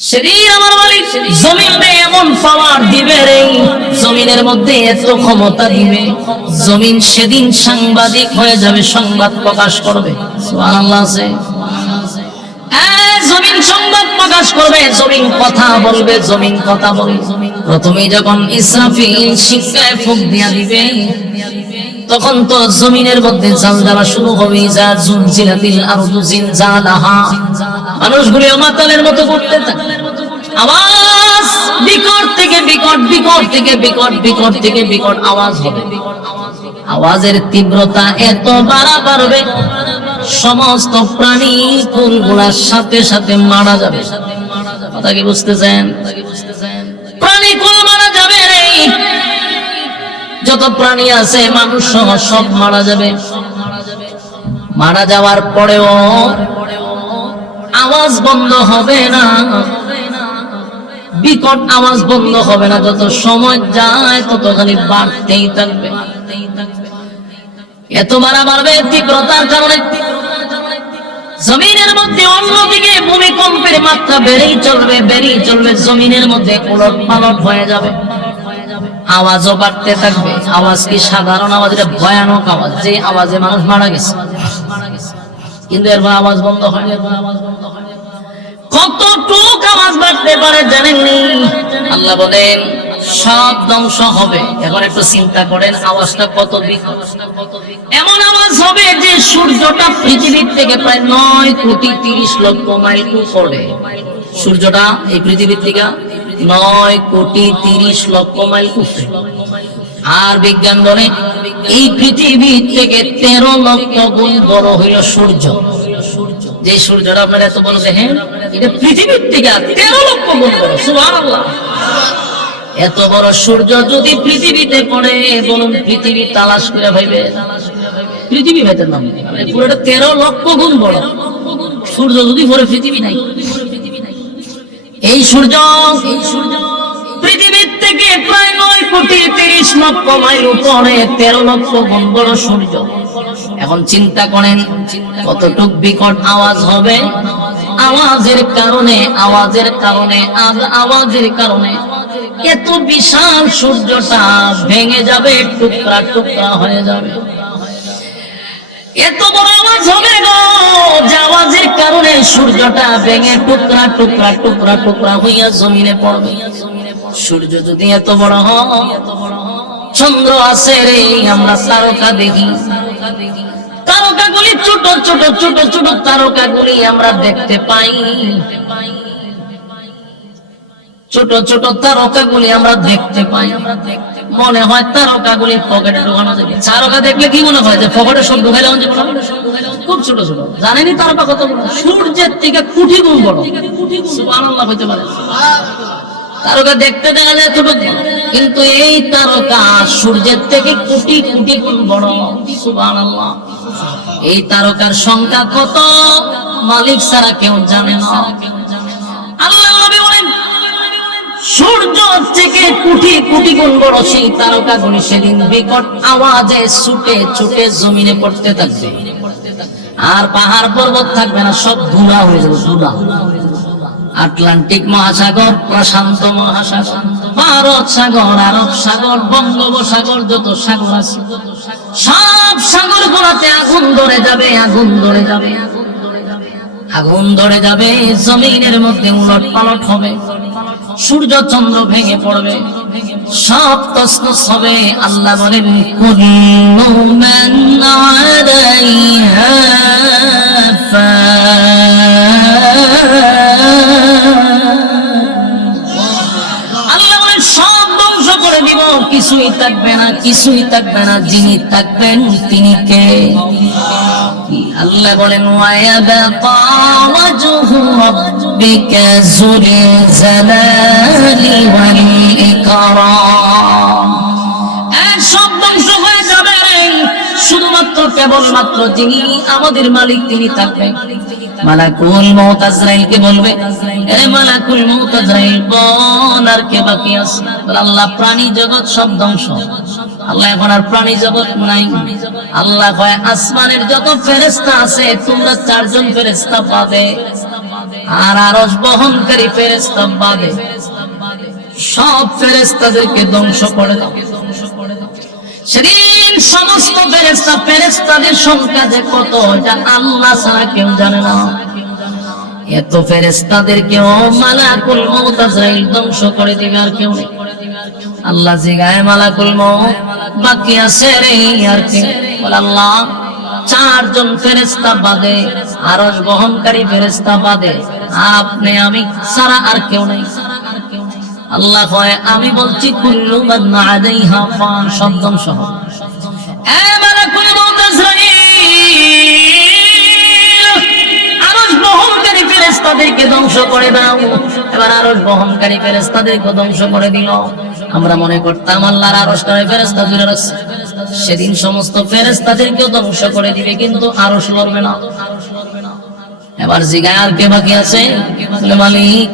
সেদিন আমার মালিক জমিনে এমন পাওয়ার দিবে রে, জমিনের মধ্যে এত ক্ষমতা দিবে, জমিন সেদিন সাংবাদিক হয়ে যাবে, সংবাদ প্রকাশ করবে। সুবহানাল্লাহ। জমিন সংবাদ প্রকাশ করবে, জমিন কথা বলবে, জমিন কথা বলবে। প্রথমে যখন ইসরাফিল শিকায় ফুঁক দিয়া দিবে, তখন তো জমিনের মধ্যে জালজালা শুরু হবে। যা জুলজিলাতিল আরদু জিলজালাহা, মানুষগুলো মাতালের মতো করতে থাকে। আওয়াজ বিকট থেকে বিকট, বিকট থেকে বিকট, বিকট থেকে বিকট আওয়াজ হবে। আওয়াজের তীব্রতা এত বাড়বে, সমস্ত প্রাণী কুলগুলার সাথে সাথে মারা যাবে। কথা কি বুঝতেছেন? প্রাণী কুল মারা যাবে রে, যত প্রাণী আছে মানুষ সহ সব মারা যাবে। মারা যাওয়ার পরেও আওয়াজ বন্ধ হবে না, বিকট আওয়াজ বন্ধ হবে না। যত সময় যায় তত খালি বাড়তেই থাকবে। এত বাড়বে তীব্রতার কারণে জমিনের মধ্যে অন্যদিকে ভূমিকম্পের মাত্রা বেড়েই চলবে, বেড়েই চলবে। জমিনের মধ্যে উলট পালট হয়ে যাবে, আওয়াজও বাড়তে থাকবে। আওয়াজ কি সাধারণ আওয়াজ? এটা ভয়ানক আওয়াজ, যে আওয়াজে মানুষ মারা গেছে। কিন্তু এরপর আওয়াজ বন্ধ হয়। কতটুক আওয়াজ বাড়তে পারে জানেননি? আল্লাহ বলেন সব ধ্বংস হবে। এখন একটু চিন্তা করেন আওয়াজটা কত বিকট। এমন আওয়াজ হবে যে সূর্যটা পৃথিবীর থেকে প্রায় 9,30,00,000 মাইল উপরে। সূর্যটা এই পৃথিবীর থেকে 9,30,00,000 মাইল উপরে। আর বিজ্ঞান বলে এই পৃথিবী থেকে 13 লক্ষ গুণ বড় হইল সূর্য। যে সূর্যটা আপনারা এত বড় দেখেন, এটা পৃথিবীর থেকে 13 লক্ষ গুণ বড়। সুবহানাল্লাহ। এত বড় সূর্য যদি পৃথিবীতে পড়ে, বলুন পৃথিবী তালাশ করে ভাইবে? পৃথিবী ভাইতে নাম পুরোটা 13 লক্ষ গুণ বড় সূর্য যদি পড়ে, পৃথিবী নাই। এই সূর্য পৃথিবীর থেকে প্রায় 9,30,00,000 মাইল উপরে, 13 লক্ষ গুণ বড় সূর্য। এখন চিন্তা করেন কতটুক বিকট আওয়াজ হবে। আওয়াজের কারণে, আওয়াজের কারণে, আওয়াজের কারণে এত বিশাল সূর্যটা ভেঙে যাবে, টুকরা টুকরা হয়ে যাবে। এত বড় আওয়াজ হবে গো, যে আওয়াজের কারণে সূর্যটা ভেঙে টুকরা টুকরা টুকরা টুকরা হইয়া জমিনে পড়বে। সূর্য যদি এত বড় হয়, চন্দ্র আছে রে, আমরা তারকা দেখি, তারকাগুলি ছোট ছোট ছোট ছোট তারকাগুলি আমরা দেখতে পাই। ছোট ছোট তারকাগুলি আমরা দেখতে পাই, মনে হয় তারকাগুলি পকেটে ঢোকানো যাবে। তারকা দেখলে কি মনে হয় যে পকেটে সব ঢুকাইলে খুব ছোট ছোট। জানেনি তারকা কত বড়? সূর্যের থেকে কোটি গুণ বড়। সুবহানাল্লাহ হইতে পারে। তারকা দেখতে দেখা যায় ছোট, কিন্তু এই তারকা সূর্যের থেকে কোটি কোটি গুণ বড়। সুবহানাল্লাহ। এই তারকার সংখ্যা কত মালিক ছাড়া কেউ জানে না। আল্লাহ নবী বলেন সূর্য থেকে কোটি কোটি গুণ বড় সেই তারকাগুলি সেদিন বিকট আওয়াজে ছুটে ছুটে জমিনে পড়তে থাকবে। আর পাহাড় পর্বত থাকবে না, সব ধুলা হয়ে যাবে, ধুলা। আটলান্টিক মহাসাগর, প্রশান্ত মহাসাগর, ভারত সাগর, আরব সাগর, বঙ্গোপসাগর, যত সাগর আছে সব সাগর গুলাতে আগুন ধরে যাবে, আগুন ধরে যাবে, আগুন ধরে যাবে। জমিনের মধ্যে উলট পালট হবে, সূর্য চন্দ্র ভেঙে পড়বে, সব তছনছ হবে। আল্লাহ বলেন কুল্লু মান আলাইহা কিছুই থাকবে না, কিছুই থাকবে না। যিনি থাকবেন তিনি কে? আল্লাহ বলেন ওয়ায়াবাকা ওয়াজহু রাব্বিকা যুল জালালি ওয়াল ইকরাম। সব ধ্বংস হয়ে যাবে, শুধুমাত্র কেবলমাত্র যিনি আমাদের মালিক তিনি থাকবেন। মালাকুল মউত আজরাইলকে বলবে, এ মালাকুল মউত আজরাইল বল আর কে বাকি আছে? আল্লাহ প্রাণী জগৎ সব ধ্বংস। আল্লাহ এখন আর প্রাণী জগৎ নাই। আল্লাহ কয় আসমানের যত ফেরেশতা আছে তোমরা 4 জন ফেরেশতা পাবে, আর আরশ বহনকারী ফেরেশতা বাদে সব ফেরেশতাদেরকে ধ্বংস করে দাও। সেদিন সমস্ত ফেরেশতাদের সংখ্যা যে কত এটা আল্লাহ ছাড়া কেউ জানে না। এত ফেরেশতাদেরকেও মালাকুল মউত আজরাইল ধ্বংস করে দিবে, আর কেউ নেই। আল্লাহ জিগায় মালাকুল মউত বাকি আছে রে আর কে? বলে আল্লাহ 4 জন ফেরেশতা বাদে, আরশ বহনকারী ফেরেশতা বাদে আপনি আমি ছাড়া আর কেউ নেই। আল্লাহ কয় আমি বলছি কুল্লু মান আলাইহা ফান, সব ধ্বংস হবে। এ মালাকুল মউত আজরাইল আরশ বহনকারী ফেরেশতাদেরকে ধ্বংস করে দাও। এবার আরশ বহনকারী ফেরেশতাদেরকে ধ্বংস করে দিল। আমরা মনে করতাম আল্লাহর আরশটারে ফেরেশতা ধরে রাখছে, সেদিন সমস্ত ফেরেশতাদেরকে ধ্বংস করে দিবে, কিন্তু আরশ লড়বে না। এবার জিগায় আর কে বাকি আছে? বলে মালিক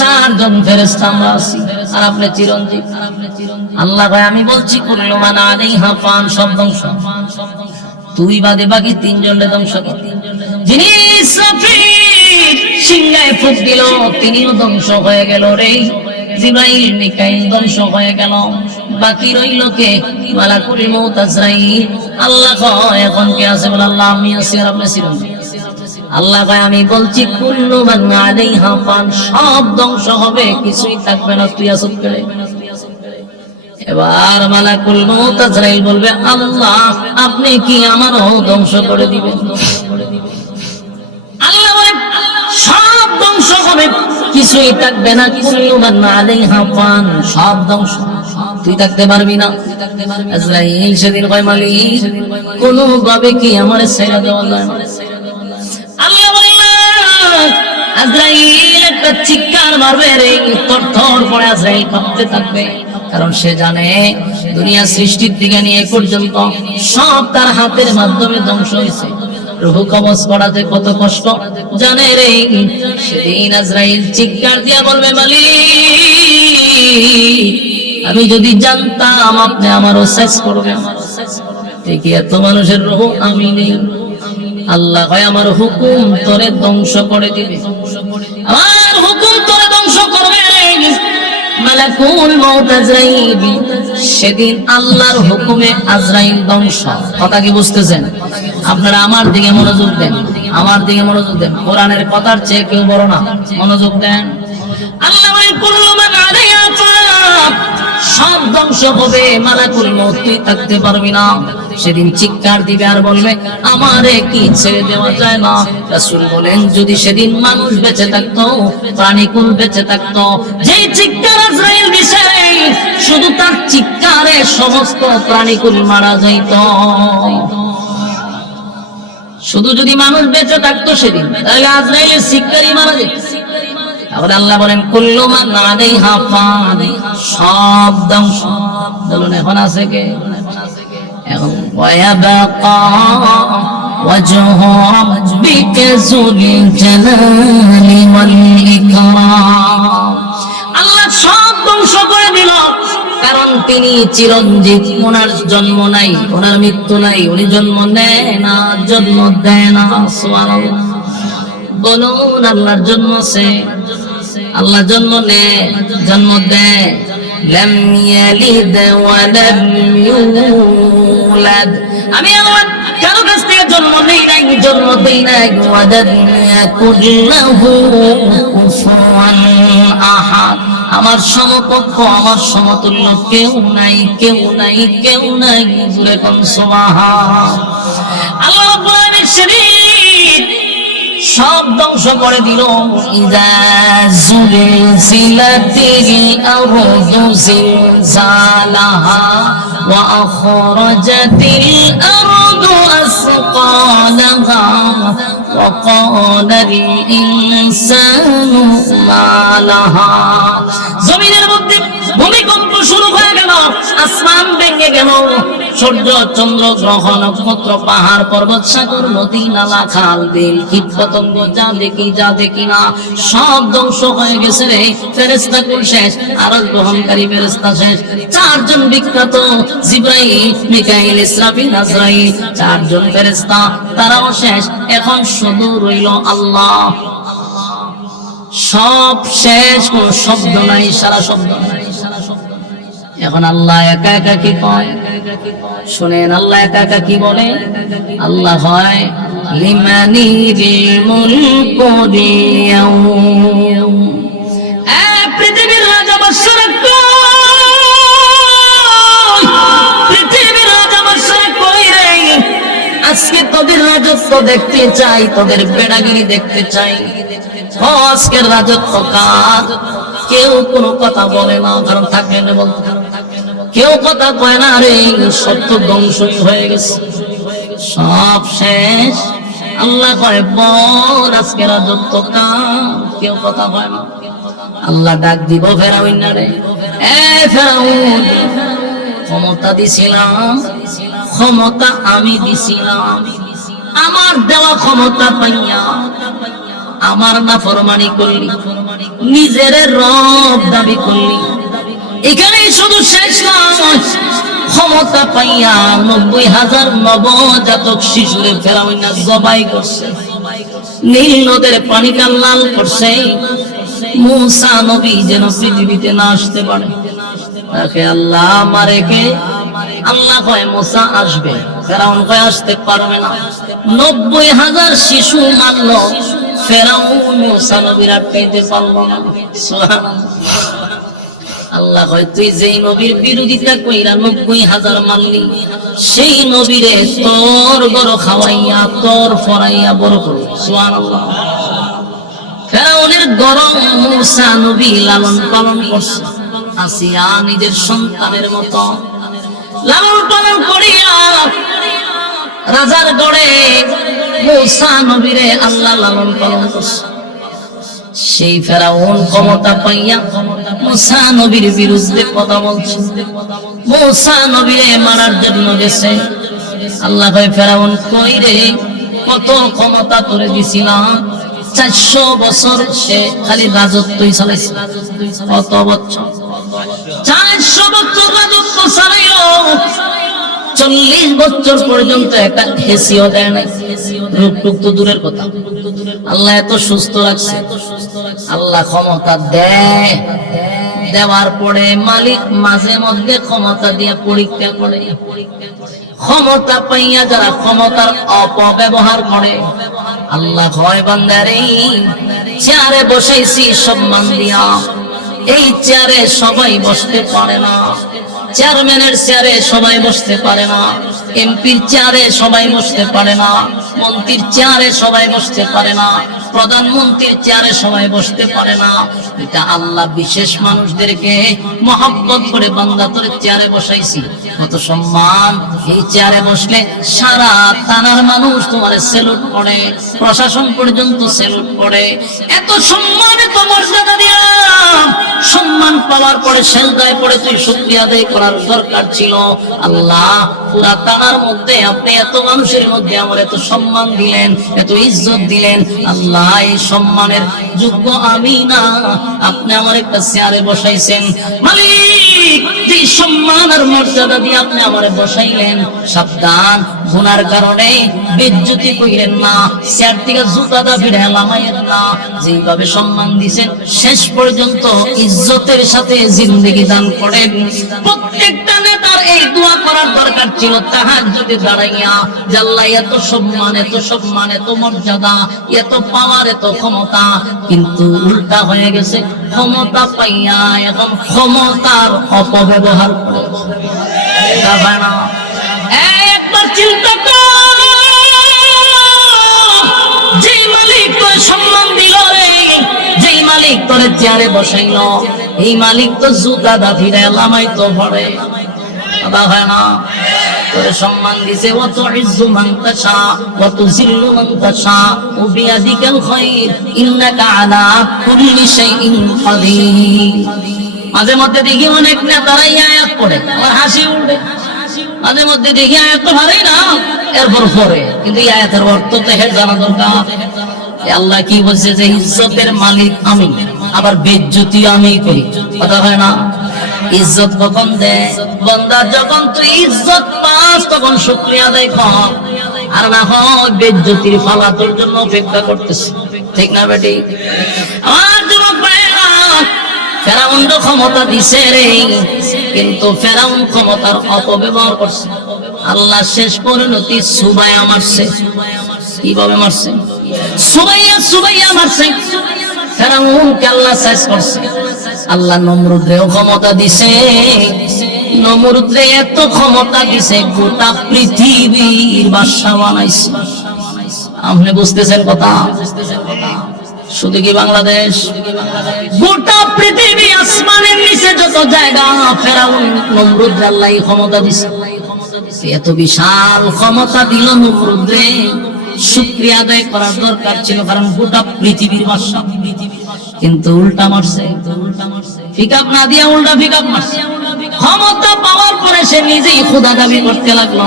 4 জন ফেরেশতা আমরা আছি, আর আপনি চিরঞ্জীব। আল্লাহ ভাই আমি বলছি কুল্লু মান আলাইহা ফান, সব ধ্বংস। তুই বাদে বাকি 3 জনকে ধ্বংস কর। যিনি ইসরাফিল সিংহায় ফুঁক দিল তিনিও ধ্বংস হয়ে গেল রে। জিবরাইল মিকাইল ধ্বংস হয়ে গেল, বাকি রইল কে? মালাকুল মউত আজরাইল। আল্লাহ কয় এখন কে আছে? বলে আল্লাহ আমি আছি, আর আপনি চিরঞ্জীব। আল্লাহ ভাই আমি বলছি কুল্লু মান আলাইহা ফান, সব ধ্বংস হবে, কিছুই থাকবে না, তুই আসুক করে। এবার মালাকুল মউত আজরাইল বলবে আল্লাহ আপনি কি আমারও ধ্বংস করে দিবেন? আল্লাহ বলে সব ধ্বংস হবে, কিছুই থাকবে না। কুল্লু মান আলাইহা ফান, সব ধ্বংস, তুই থাকতে পারবি না। আজরাইল সেদিন কয় মালিক কোনো ভাবে কি আমারে ছেড়ে দেওয়া যায় না? আল্লাহ বলে আজরাইল একটা চিৎকার মারবে রে, থরথর করে আজরাইল কাঁপতে থাকবে, কারণ সে জানে দুনিয়া সৃষ্টির দিকে নিয়ে পর্যন্ত সব তার হাতের মাধ্যমে ধ্বংস হয়েছে। রূহ কবজ করা যে কত কষ্ট জানে রে। সেদিন আজরাইল চিৎকার দিয়া বলবে মালিক আমি যদি জানতাম আপনি আমারও শেষ করবেন, ঠিক এত মানুষের রূহ আমি নেই। আল্লাহ কয় আমার হুকুম তোরে ধ্বংস করে দিবে, আমার হুকুম তোরে ধ্বংস করবে। মালাকুল মউত আজরাইল সেদিন আল্লাহর হুকুমে আজরাইল ধ্বংস। কথা কি বুঝতেছেন? আপনারা আমার দিকে মনোযোগ দেন, আমার দিকে মনোযোগ দেন, কোরআনের কথার চেয়ে কেউ বড় না, মনোযোগ দেন। আল্লাহ বলেন কুল্লু মান আলাইহা ফান, সব ধ্বংস হবে, মালাকুল মউত তুই থাকতে পারবি না। সেদিন চিৎকার দিবে আর বলবে আমারে কি ছেড়ে দেওয়া যায় না? রাসূল বলেন যদি সেদিন মানুষ বেঁচে থাকতো, প্রাণীকুল বেঁচে থাকতো, যেই চিৎকার আজরাইল দিছে শুধু তার চিৎকারে সমস্ত প্রাণীকুল মারা যাইত। শুধু যদি মানুষ বেঁচে থাকতো সেদিন, তাহলে আজরাইলের চিৎকারই মারা যেত। আবার আল্লাহ বলেন কুল্লু মান আলাইহা ফান, সব ধ্বংস। বলুন এখন আছে কে? এখন ওয়ায়াবাকা ওয়াজহু রাব্বিকা যুল জালালি ওয়াল ইকরাম। আল্লাহ সব ধ্বংস করে দিল, কারণ তিনি চিরঞ্জীব, ওনার জন্ম নাই, ওনার মৃত্যু নাই, উনি জন্ম নেয় না, জন্ম দেয় না। সুবহানাল্লাহ বলুন আল্লাহর জন্ম আছে, আল্লাহ জন্ম নেয়, জন্ম দেয়। লাম ইয়ালিদ ওয়া লাম ইউলাদ, আমি আল্লাহ কারো কাছ থেকে জন্ম নেই নাই, জন্ম দেই নাই। ওয়া লাম ইয়াকুল লাহু কুফুয়ান আহাদ, আমার সমকক্ষ, আমার সমতুল্য কেউ নাই, কেউ নাই, কেউ নাই। জোরে কোন সুবহান। আল্লাহ রাব্বুল আলামিন শরীফ সব ধ্বংস করে দিল। ইযা যুলজিলাতিল আরদু জিলজালাহা ওয়া আখরাজাতিল আরদু আসকালাহা ওয়া ক্বালাল ইনসানু মা লাহা। জমিনের মধ্যে ভূমিকম্প শুরু হয়ে গেল, আসমান ভেঙে গেল, সূর্য চন্দ্র গ্রহ নক্ষত্র পাহাড় পর্বত সাগর নদী নালা খাল বিল কীট পতঙ্গ যা দেখি না সব ধ্বংস হয়ে গেছে রে। ফেরেশতা কুল শেষ, আরশ বহনকারী ফেরেশতা শেষ। 4 জন বিখ্যাত জিবরাইল মিকাইল ইসরাফিল আজরাইল, 4 জন ফেরেশতা তারাও শেষ। এখন শুধু রইল আল্লাহ। সব শেষ, কোন শব্দ নাই, সারা শব্দ নাই। এখন আল্লাহ একা একা কি কয় শুনেন, আল্লাহ একা একা কি বলে? আল্লাহ হয় লিমানিল মুলকুল ইয়াউম। পৃথিবীর রাজা বাদশারা কই, পৃথিবীর রাজা বাদশারা কই রে? আজকে তোদের রাজত্ব দেখতে চাই, তোদের বেড়াগিরি দেখতে চাই। আজকের রাজত্ব কার? কেউ কোনো কথা বলে না, কারণ থাকবে না বলতে, কেউ কথা কয় না রে, সত্য ধ্বংসই হয়ে গেছে, সব শেষ। আল্লাহ কয় বল আজকে রাজত্ব কার? কেউ কথা কয় না। আল্লাহ ডাক দিব ফেরাউন না রে, এ ফেরাউন, ক্ষমতা দিছিলাম, ক্ষমতা আমি দিছিলাম, আমার দেওয়া ক্ষমতা পাইয়া আমার নাফরমানি করলি, নিজের রব দাবি করলি। এখানে শুধু শেষ নয়, ক্ষমতা পাইয়া 90,000 নবজাতক শিশুরে ফেরাউন না জবাই করছে, নীল নদের পানিটা লাল করছে। মুসা নবী যেন পৃথিবীতে না আসতে পারে, তাকে আল্লাহ মারে কে? আল্লাহ কয় মুসা আসবে, ফেরাউন কয় আসতে পারবে না। 90,000 শিশু মারল, ফেরাউন মুসা নবীর আটকাইতে পারল না। সুবহানাল্লাহ। আল্লাহ কয় তুই যেই নবীর বিরোধিতা কইরা 90,000 মারলি, সেই নবীরে তোর গরো খাওয়াইয়া তোর ফরাইয়া বড় করব। সুবহানাল্লাহ। ফেরাউনের গরম মুসা নবী লালন পালন করছে, আসিয়া নিজের সন্তানের মতো লালন পালন করিয়া রাজার গড়ে মুসা নবীরে আল্লাহ লালন পালন করছে। সেই ফেরাউন ক্ষমতা পাইয়া মুসা নবীর বিরুদ্ধে কথা বলছে, মুসা নবীরে মারার জন্য গেছে। আল্লাহ কয় ফেরাউন কই রে, কত ক্ষমতা তোরে দিছিলাম, 400 বছর সে খালি রাজত্বই চালাইছে। কত বছর? 400 বছর রাজত্ব চালাইল, 40 বছর পর্যন্ত একটা হেসিও দেয় নাই, রূপটুক তো দূরের কথা। আল্লাহ এত সুস্থ রাখছে। আল্লাহ ক্ষমতা দেয়, দেওয়ার পরে মালিক মাঝে মধ্যে ক্ষমতা দিয়ে পরীক্ষা করে। ক্ষমতা পাইয়া যারা ক্ষমতার অপব্যবহার করে, আল্লাহ ভয় বান্দারে চেয়ারে বসাইছি সম্মান দিয়া, এই চেয়ারে সবাই বসতে পারে না, চেয়ারম্যানের চেয়ারে সবাই বসতে পারে না, এমপির চেয়ারে সবাই বসতে পারে না, মন্ত্রীর চেয়ারে সবাই বসতে পারে না, প্রধানমন্ত্রীর চেয়ারে সবাই বসতে পারে না। এটা আল্লাহ বিশেষ মানুষদেরকে মহব্বত করে বান্দা তোর চেয়ারে বসাইছি, কত সম্মান। এই চেয়ারে বসলে সারা থানার মানুষ তোমার সেলুট করে, প্রশাসন পর্যন্ত সেলুট করে। এত সম্মান, এত মর্যাদা দিয়া সম্মান পাওয়ার পরে সেজদায় পড়ে তুই শুকরিয়া আদায় করার দরকার ছিল। আল্লাহ পুরা থানার মধ্যে আপনি এত মানুষের মধ্যে আমার এত সম্মান দিলেন, এত ইজ্জত দিলেন। আল্লাহ এই সম্মানের যোগ্য আমি না, আপনি আমার একটা চেয়ারে বসাইছেন। মালিক যে সম্মান আর মর্যাদা দিয়ে আপনি আমারে বসাইলেন, সাবধান গুনার কারণে বেজ্জতি কইরেন না, চেয়ার থেকে জুতা দা ফিরে লামাইয়েন না। যেভাবে সম্মান দিয়েছেন শেষ পর্যন্ত ইজ্জতের সাথে জিন্দেগি দান করেন। প্রত্যেকটা নেতার এই দোয়া করার দরকার ছিল তাহাজ্জুদে দাঁড়াইয়া, যে আল্লাহ এত সম্মান, এত সম্মান, এত মর্যাদা, এত পাওয়ার, এত ক্ষমতা, কিন্তু উল্টা হয়ে গেছে। ক্ষমতা পাইয়া এখন ক্ষমতার অপব্যবহার করে। একবার চিন্তা কর, যে মালিক তোর সম্মান দিল রে, যেই মালিক তোর চেয়ারে বসাইল, এই মালিক তো জুতা দা ফিরে লামাই তো ভরে। কথা হয় না? তোরে সম্মান দিছে, ওয়াত ইজ্জু মান তাশা ওয়া তুযিল্লু মান তাশা ওয়া বিয়াদিকাল খায়র ইন্নাকা আলা কুল্লি শাইইন কাদির। মাঝে মধ্যে দেখি অনেক নেতারা এই আয়াত পড়ে, আমার হাসি উঠে। মাঝে মধ্যে দেখি আয়াত তো ভালোই না, এরপর পড়ে, কিন্তু এই আয়াতের অর্থ তো হের জানা দরকার। আল্লাহ কি বলছে যে ইজ্জতের মালিক আমি, আবার বেজ্জতি আমি করি। কথা হয় না? ইজ্জত কখন দেয় বান্দা? যখন তুই ইজ্জত পাস তখন শুকরিয়া আদায় কর, আর না হয় বেজ্জতির ফালা তোর জন্য অপেক্ষা করতেছে। ঠিক না বেটি? আমার ক্ষমতা দিছে রে, কিন্তু ফেরাউন ক্ষমতার অপব্যবহার করছে। আল্লাহ শেষ পরিণতি সুবাইয়া মারছে। কিভাবে মারছে? সুবাইয়া মারছে। ফেরাউনকে আল্লাহ শেষ করছে। আল্লাহ নমরুদরেও ক্ষমতা দিছে। নমরুদরে এত ক্ষমতা দিছে গোটা পৃথিবীর বাদশা বানাইছে। আপনি বুঝতেছেন কথা? শুধু কি বাংলাদেশ, গোটা পৃথিবী, আসমানের নিচে যত জায়গা ফেরাউন নমরুদ আল্লাহ ক্ষমতা দিছে। এত বিশাল ক্ষমতা দিল নমরুদরে, শুকরিয়া আদায় করার দরকার ছিল, কারণ গোটা পৃথিবীর বাদশা। কিন্তু উল্টা মারছে, পিকআপ না দিয়া উল্টা পিকআপ মারছে। ক্ষমতা পাওয়ার পরে সে নিজেই খোদা দাবি করতে লাগলো।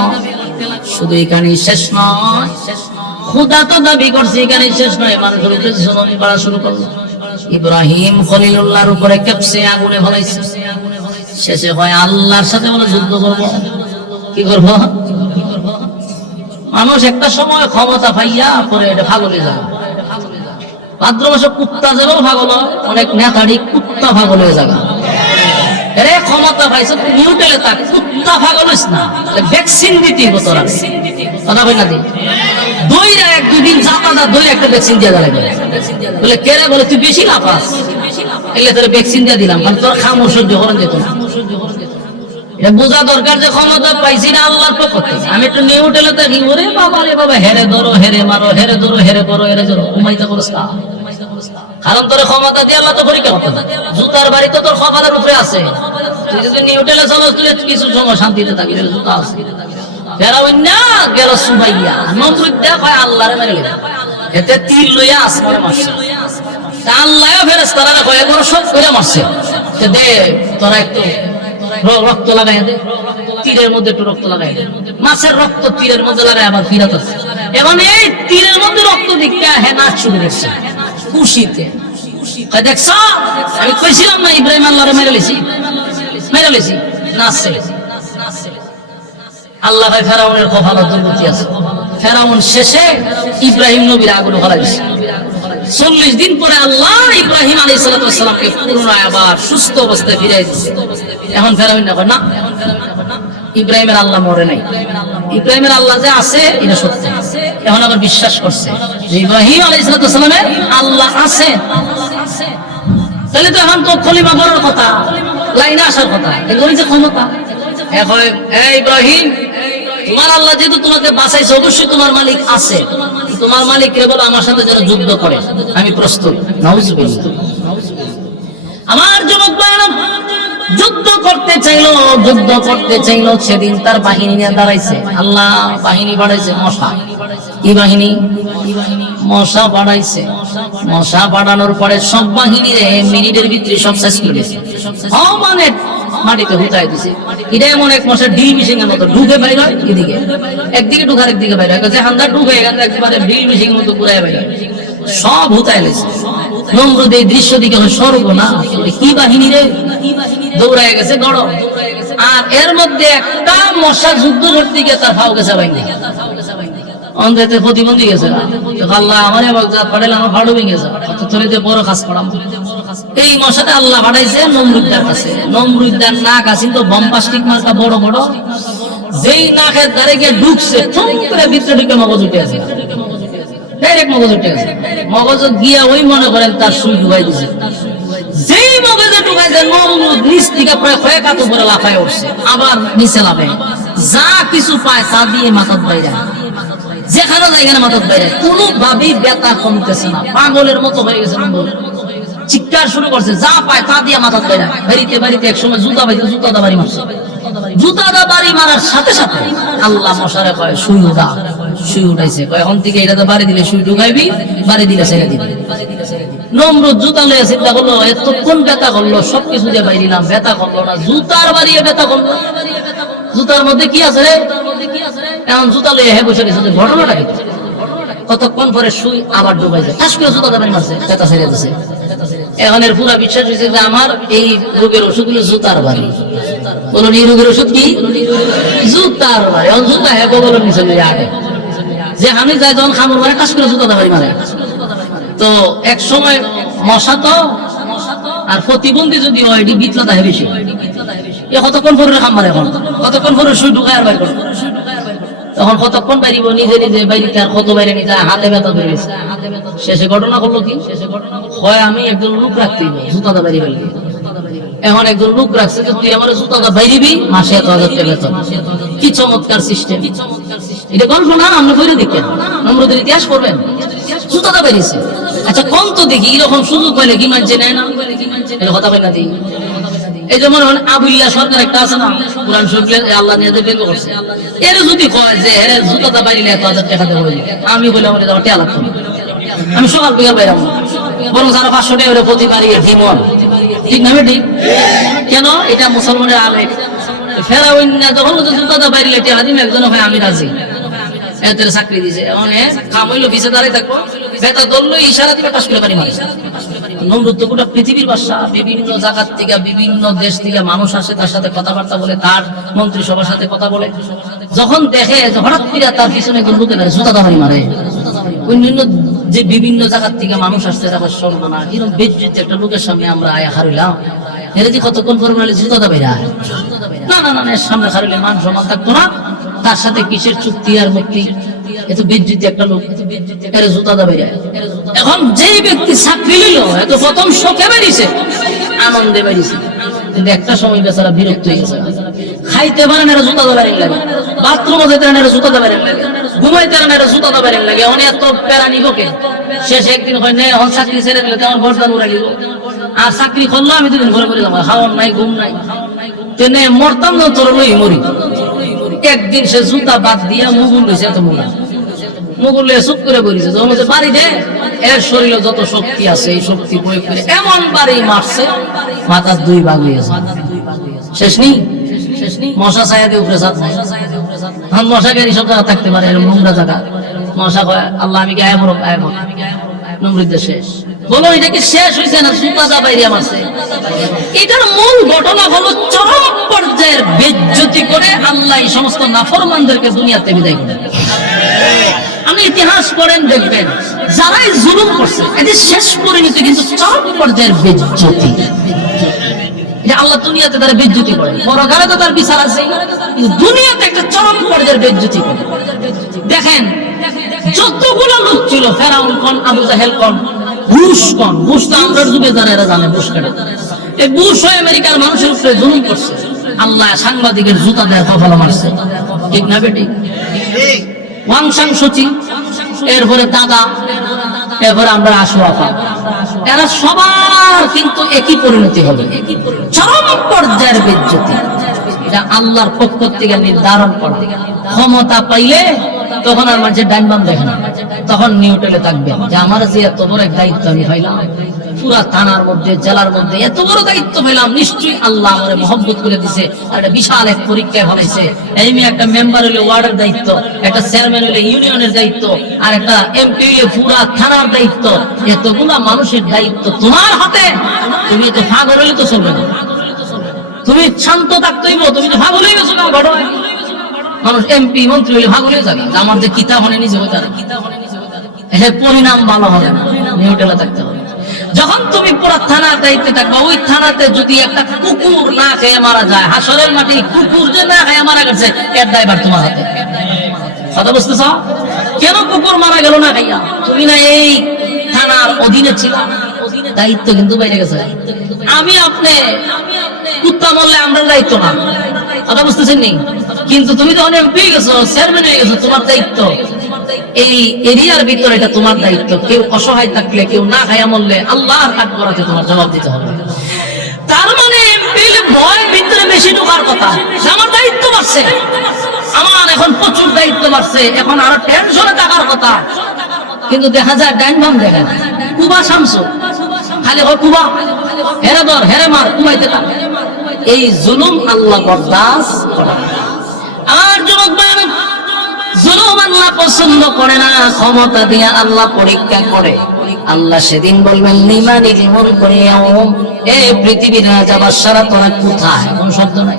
শুধু এখানেই শেষ নয়, খোদা তো দাবি করছে, এখানেই শেষ নয়, মানুষের উপরে জুলুম করা শুরু করলো। ইব্রাহিম খলিলুল্লাহর উপরে ক্যাপসে আগুনে ফলাইছে। শেষে হয় আল্লাহর সাথে বলে যুদ্ধ করব। কি করব? মানুষ একটা সময় ক্ষমতা পাইয়া পরে এটা পাগলে যায়। ভাদ্র মাসে কুত্তা যাবেও পাগল হয়, অনেক নেতাড়ি কুত্তা পাগল হয়ে যাবে। এরে ক্ষমতা পাইছে নিউটেলে তাক, কুত্তা পাগল হইস না, ভ্যাকসিন দিতে হবে তোরা। কথা বই না দি দইরা এক দুই দিন জাপাদা দই একটা ভ্যাকসিন দিয়ে দাঁড়াবে। বলে কে রে? বলে তুই বেশি লাফাস, এলে তোর ভ্যাকসিন দিয়ে দিলাম, কারণ তোর খাম সহ্য করেন যেত না। এটা বোঝা দরকার যে ক্ষমতা পাইছি না আল্লাহর পক্ষ থেকে। আমি একটু নিউটেলে থাকি, ওরে বাবা রে বাবা, হেরে ধরো হেরে মারো, হেরে ধরো হেরে করো, হেরে ধরো ঘুমাইতে করো। কারণ তোর ক্ষমতা দিয়ে আল্লাহ তো পরীক্ষা করতে। জুতার বাড়ি তো তোর ক্ষমতার উপরে আছে। তুই যদি নিউটেলে চলো, তুই কিছু সময় শান্তিতে থাকবি, জুতা আছে। ফেরাউন না গেল সুবাইয়া, নমরুদ দেখো আল্লাহরে মেরে গেল, এতে তীর লইয়া আসমানে মারছে। আল্লাহও ফেরেশতারা কয় এবার সব করে মারছে, যে দে তোরা একটু রক্ত লাগাই দে, তীরের মধ্যে একটু রক্ত লাগাই দে। মাছের রক্ত তীরের মধ্যে লাগাই আবার ফিরাত আছে। এবং এই তীরের মধ্যে রক্ত দিকে হে নাচ শুরু করছে খুশিতে। দেখছ, আমি কইছিলাম না ইব্রাহিম আল্লাহরে মেরে লেছি, নাচছে। আল্লাহ ভাই ফেরাউনের কপালত দুর্গতি আছে। ফেরাউন শেষে ইব্রাহিম নবীর আগুনে ফেলা দিছে। 40 দিন পরে আল্লাহ ইব্রাহিম আলাইহিস সালামকে পুনরায় আবার সুস্থ অবস্থায় ফিরিয়ে দিয়েছে। এখন ফেরাউন না, ইব্রাহিমের আল্লাহ মরে নাই, ইব্রাহিমের আল্লাহ যে আছে এটা সত্য। এখন আবার বিশ্বাস করছে যে ইব্রাহিম আলাইহিস সালামের আল্লাহ আছে। তাহলে তো এখন তো কলিমা পড়ার কথা, লাইনে আসার কথা। এগুলো যে ক্ষমতা, এখন ইব্রাহিম তোমার আল্লাহ যেহেতু তোমাকে বাঁচাইছে, অবশ্যই তোমার মালিক আছে। তোমার মালিক কে বলো আমার সাথে যেন যুদ্ধ করে, আমি প্রস্তুত। নাউজুবিল্লাহ। আমার যুবক ভাইরা যুদ্ধ করতে চাইলো, সেদিন তার বাহিনী নিয়ে দাঁড়াইছে। আল্লাহ বাহিনী বাড়াইছে, মশা। কি বাহিনী? মশা বাড়াইছে। মশা বাড়ানোর পরে সব বাহিনী মিনিটের ভিতরে সব শেষ করে দিয়েছে। মানে মাটিতে হুতাই দিছে। এটা এমন এক মশা ঢিল মিশিং এর মতো ঢুকে বাইরে হয়, এদিকে একদিকে ঢুকার একদিকে বাইরে হয়। হান্দা ঢুকে এখানে একেবারে ঢিল মিশিং এর মতো ঘুরাই বাইরে সব হুতাই লেছে। নমরুদ এই দৃশ্য দিকে সর্বনা, কি বাহিনী রে, দৌড়ায় গেছে গড়। আর এর মধ্যে একটা মশা যুদ্ধ করতে গিয়ে তার ফাও গেছে বাইরে, অন্ধেতে প্রতিবন্ধী গেছে। আল্লাহ আমার আমার ফাড়ু ভেঙে গেছে, তোরে যে বড় কাজ করাম। এই মশাটা আল্লাহ পাঠাইছে নমরুদ্দার কাছে। নমরুদ্দার নাক আছে তো বম্বাস্টিক মার্কা বড় বড়, যেই নাকের ধারে গিয়ে ঢুকছে ভিতরে ঢুকে মগজ উঠে আছে, ডাইরেক্ট মগজ উঠে গেছে। মগজ গিয়া ওই মনে করেন তার সুই ঢুকাই দিছে। যেই মগজে ঢুকাইছে নমরুদ নিচ থেকে প্রায় কয়েক হাত উপরে লাফায় উঠছে, আবার নিচে লাফায়, যা কিছু পায় তা দিয়ে মাথার বাইরে, যেখানে যেখানে মাথার বাইরে। কোনোভাবেই ব্যথা কমতেছে না, পাগলের মতো হয়ে গেছে। চিৎকার শুরু করছে, যা পায় তা দিয়ে মাথার বাইরে। বাড়িতে এক সময় জুতা দা বাড়ি মারছে। জুতা দা বাড়ি মারার সাথে সাথে আল্লাহ মশারে কয় সুই উঠাইছে। এখন থেকে এটাতে বাড়ি দিলে সুই ঢুকাইবি, বাড়ি দিলে ছেড়ে দিবি। নমরুদ জুতা লইয়া চিন্তা করলো, এতক্ষণ ব্যথা করলো, সবকিছু দিয়ে বাইরে দিলাম, ব্যথা করলো না, জুতার বাড়িয়ে ব্যথা করলো। জুতার মধ্যে কি আছে রে? এখন জুতা লইয়া হে বসে গেছে। ঘটনাটা কি? কতক্ষণ পরে সুই আবার ঢুকাইছে, ঠাস করে জুতা দাবাই মারছে, ব্যথা ছেড়ে দিছে। এখন এর পুরা বিশ্বাস হয়েছে যে আমার এই রোগের ওষুধ হলো জুতার বাড়ি। বলুন এই রোগের ওষুধ কি? জুতার বাড়ি। এখন জুতা হে বগলের নিচে আগে যে আমি যাই যখন খামর মারে ঠাস করে জুতা দাবাই মারে। তো এক সময় মশা তো আর প্রতিবন্ধী যদি হয় এটি বিতলা দেয় বেশি। এ কতক্ষণ পরে খামার, এখন কতক্ষণ পরে সুই ঢুকায় আর বাইর করে, তখন কতক্ষণ বাইরিব, নিজে নিজে বাইরিতে আর কত বাইরে নিতে হাতে ব্যথা ধরে গেছে। শেষে ঘটনা করলো কি, হয় আমি একজন লোক রাখতেই জুতাটা বাইরে ফেলবি। এখন একজন লোক রাখছে যে তুই আমার জুতাটা বাইরিবি, মাসে 1,000 টাকা বেতন। কি চমৎকার সিস্টেম! এটা গল্প না, আমরা বইরে দেখেন, নম্রদের ইতিহাস করবেন। জুতাটা বাইরেছে, আচ্ছা কোন তো দেখি এরকম সুযোগ পাইলে কি মানছে নেয় না, কথা পাই না দিই। এই যেমন আবুল্লাহ সরকার একটা আছে না, কোরআন শরীফে আল্লাহ নিয়ে বের করছে, এর যদি কয় যে এর জুতাটা বাইরে 1,000 টাকা দেবো, আমি বলে আমার দেওয়া টেয়া লাগতো, আমি সকাল বিকাল বাইরাম, বরং যারা 500 টাকা প্রতি বাড়ি ডিমন, ঠিক না ঠিক? কেন? এটা মুসলমানের আলেখ ফেরাউন না, যখন জুতাটা বাইরে টেয়া দিন একজন হয় আমি রাজি, এদের চাকরি দিছে, অনেক কাম হইলো পিছে দাঁড়াই থাকবো, বেতা ধরলো ইশারা দিলে পাশ করে পারি মারে। নমরুদ তো গোটা পৃথিবীর বাদশা, বিভিন্ন জায়গার থেকে বিভিন্ন দেশ থেকে মানুষ আসে, তার সাথে কথাবার্তা বলে, তার মন্ত্রিসভার সাথে কথা বলে। যখন দেখে হঠাৎ করে তার পিছনে একজন লোকে জুতা দাঁড়াই মারে, অন্যান্য যে বিভিন্ন জায়গার থেকে মানুষ আসছে, তারপর সর্বনা এরকম বেজ্জিত একটা লোকের সামনে আমরা আয়া হারিলাম, এর যে কতক্ষণ পর বলে জুতা দাবাই না না না না, সামনে হারিলে মান সম্মান থাকতো না, তার সাথে কিসের চুক্তি আর মুক্তি, এত বিদ্যুৎ একটা লোক এর জুতা দাবাই যায়। এখন যেই ব্যক্তি চাকরি নিল, এত প্রথম শোকে বেরিয়েছে, আনন্দে বেরিয়েছে, কিন্তু একটা সময় বেচারা বিরক্ত হয়ে গেছে, খাইতে পারেন এরা জুতা দাবাই লাগে, বাথরুমে যেতে এরা জুতা দাবাই লাগে, ঘুমাইতে এরা জুতা দাবাই লাগে, অনেক এত প্যারা নিবকে। শেষে একদিন হয় না, এখন চাকরি ছেড়ে দিলে তেমন বর্ষা উড়াই দিব, আর চাকরি করলো আমি 2 দিন ঘরে ঘুরে যাবো, খাওয়ার নাই ঘুম নাই, তেনে মরতাম না তোর লই মরি। একদিন সে জুতা বাদ দিয়া মুগুল লইছে, এত মুগা মুগুল চুপ করে বলিছে, যখন বাড়ি দে এর শরীরে যত শক্তি আছে এই শক্তি প্রয়োগ করে এমন বাড়ি মারছে, মাথার 2 ভাগ হয়েছে। শেষ নেই, মশা ছায়া দিয়ে উপরে সাথ, মশা গাড়ি সব জায়গা থাকতে পারে, নোংরা জায়গা মশা কয় আল্লাহ আমি গায়ে মরক গায়ে মরক, নমরুদের শেষ। বলো এটা কি শেষ হয়েছে না জুতা দাবাই দিয়া মারছে? এটার মূল ঘটনা হলো চরম পর্যায়ের বেজ্জতি করে আল্লাহ এই সমস্ত নাফরমানদেরকে দুনিয়াতে বিদায় করে। আপনি ইতিহাস পড়েন দেখবেন, যারাই জুলুম করছে এদের শেষ পরিণতি কিন্তু চরম পর্যায়ের বেজ্জতি। এটা আল্লাহ দুনিয়াতে তারা বেজ্জতি করে, পরকালে তো তার বিচার আছে, দুনিয়াতে একটা চরম পর্যায়ের বেজ্জতি করে। দেখেন যতগুলো লোক ছিল, ফেরাউন কোন, আবু জাহেল কোন, বুশ কোন, বুশ তো আমরা যুগে যারা এরা জানে বুশ কেন, এই বুশ হয় আমেরিকার মানুষের উপরে জুলুম করছে, আল্লাহ সাংবাদিকের জুতা দেয় কপালে মারছে, ঠিক না বেটি? ওয়াংশাং সূচি, এরপরে দাদা, এরপরে আমরা আসু আপা, এরা সবার কিন্তু একই পরিণতি হবে, চরম পর্যায়ের বেজ্জতি। এটা আল্লাহর পক্ষ থেকে নির্ধারণ করা। ক্ষমতা পাইলে তখন আর মানুষের ডাইন বাম দেখে না, তখন নিউট্রালে থাকবে যে আমার যে এত বড় এক দায়িত্ব আমি পাইলাম, পুরা থানার মধ্যে জেলার মধ্যে এত বড় দায়িত্ব পেলাম, নিশ্চয়ই আল্লাহ আমার মহব্বত করে দিছে, আর একটা বিশাল এক পরীক্ষায় ফলাইছে। এই মেয়ে একটা মেম্বার হলে ওয়ার্ডের দায়িত্ব, একটা চেয়ারম্যান হলে ইউনিয়নের দায়িত্ব, আর একটা এমপি হলে পুরা থানার দায়িত্ব, এতগুলা মানুষের দায়িত্ব তোমার হাতে। তুমি তো পাগল হলে তো চলবে না, তুমি শান্ত থাকতে হইব, তুমি তো পাগল হয়ে গেছো না ঘটনা। মানুষ এমপি মন্ত্রী হলে ভাগ হয়ে যাবে, আমার যে কিতাব হনে নিজে হতে পরিণাম ভালো হবে না, নিউট্রালে থাকতে হবে। যখন তুমি পুরো থানার দায়িত্বে থাকবে, ওই থানাতে যদি একটা কুকুর না খেয়ে মারা যায়, হাসরের মাটি কুকুর যে না খেয়ে মারা গেছে, এর দায়ভার তোমার হাতে। কথা বুঝতেছ? কেন কুকুর মারা গেল না খাইয়া? তুমি না এই থানার অধীনে ছিল, দায়িত্ব কিন্তু বাইরে গেছে। আমি আপনি কুত্তা মরলে আমরা দায়িত্ব না, কথা বুঝতেছেন নি? কিন্তু তুমি তো অনেক পেয়ে গেছো, চেয়ারম্যান হয়ে গেছো, তোমার দায়িত্ব এই এরিয়ার ভিতরে, এটা তোমার দায়িত্ব। কেউ অসহায় থাকলে, কেউ না খাইয়া মরলে আল্লাহর কাজ করাতে তোমার জবাব দিতে হবে। তার মানে ভয় ভিতরে বেশি ঢোকার কথা, আমার দায়িত্ব বাড়ছে, আমার এখন প্রচুর দায়িত্ব বাড়ছে, এখন আরো টেনশনে থাকার কথা। কিন্তু দেখা যায় ডাইন বাম দেখে না, কুবা শামসু খালি হয় কুবা, হেরে ধর হেরে মার, কুবাইতে থাকে। এই জুলুম আল্লাহ বরদাস্ত করে না। আর যুবক ভাইরা, জুলুম আল্লাহ পছন্দ করে না, ক্ষমতা দিয়ে আল্লাহ পরীক্ষা করে। আল্লাহ সেদিন বলবেন লিমানিল মুলকুল ইয়াউম, এই পৃথিবীর রাজা বাদশারা তোরা কোথায়? কোন শব্দ নাই।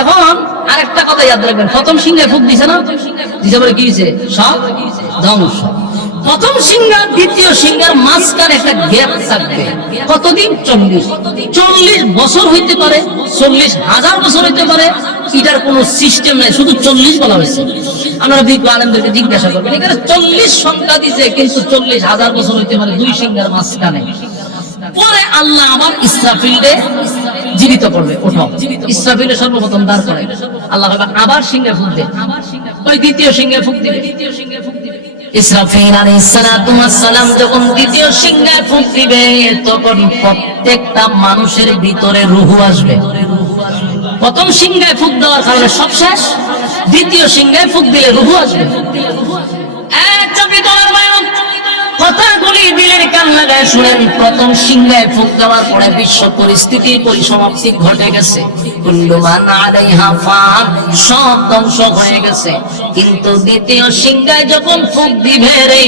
এখন আরেকটা কথা ইয়াদ রাখবেন, প্রথম সিংহে ফুক দিছে না, দিছে বলে কি হইছে? সব ধ্বংস। প্রথম সিংহার দ্বিতীয় সিংহার মাঝখানে একটা গ্যাপ থাকবে। কতদিন? 40 বছর হইতে পারে, 40,000 বছর হইতে পারে, এটার কোনো সিস্টেম নাই, শুধু 40 বলা হয়েছে। আপনারা বিজ্ঞ আলেমদেরকে জিজ্ঞাসা করবেন, এখানে 40 সংখ্যা দিছে, কিন্তু 40,000 বছর হইতে পারে দুই সিংহার মাঝখানে। পরে আল্লাহ আবার ইসরাফিলকে জীবিত করবে। ওঠো, ইসরাফিলের সর্বপ্রথম দাঁড় করে আল্লাহ আবার সিংহে ফুঁক দেবে, ওই দ্বিতীয় সিংহে ফুঁক দিবে। ইসরাফিল আলাইহিস সালাতু ওয়াস সালাম যখন দ্বিতীয় সিংহে ফুঁক দিবে, তখন প্রত্যেকটা মানুষের ভিতরে রূহ আসবে। প্রথম সিংহে ফুঁক দেওয়ার কারণে সব শেষ, দ্বিতীয় সিংহে ফুঁক দিলে রূহ আসবে। কথাগুলি দিলের কান লাগায় শুনেন। প্রথম সিংহায় ফুঁক দেওয়ার পরে বিশ্ব পরিস্থিতির পরিসমাপ্তি ঘটে গেছে। কুল্লু মান আলাইহা ফান, সব ধ্বংস হয়ে গেছে। কিন্তু দ্বিতীয় সিংহায় যখন ফুঁক দিবে রে,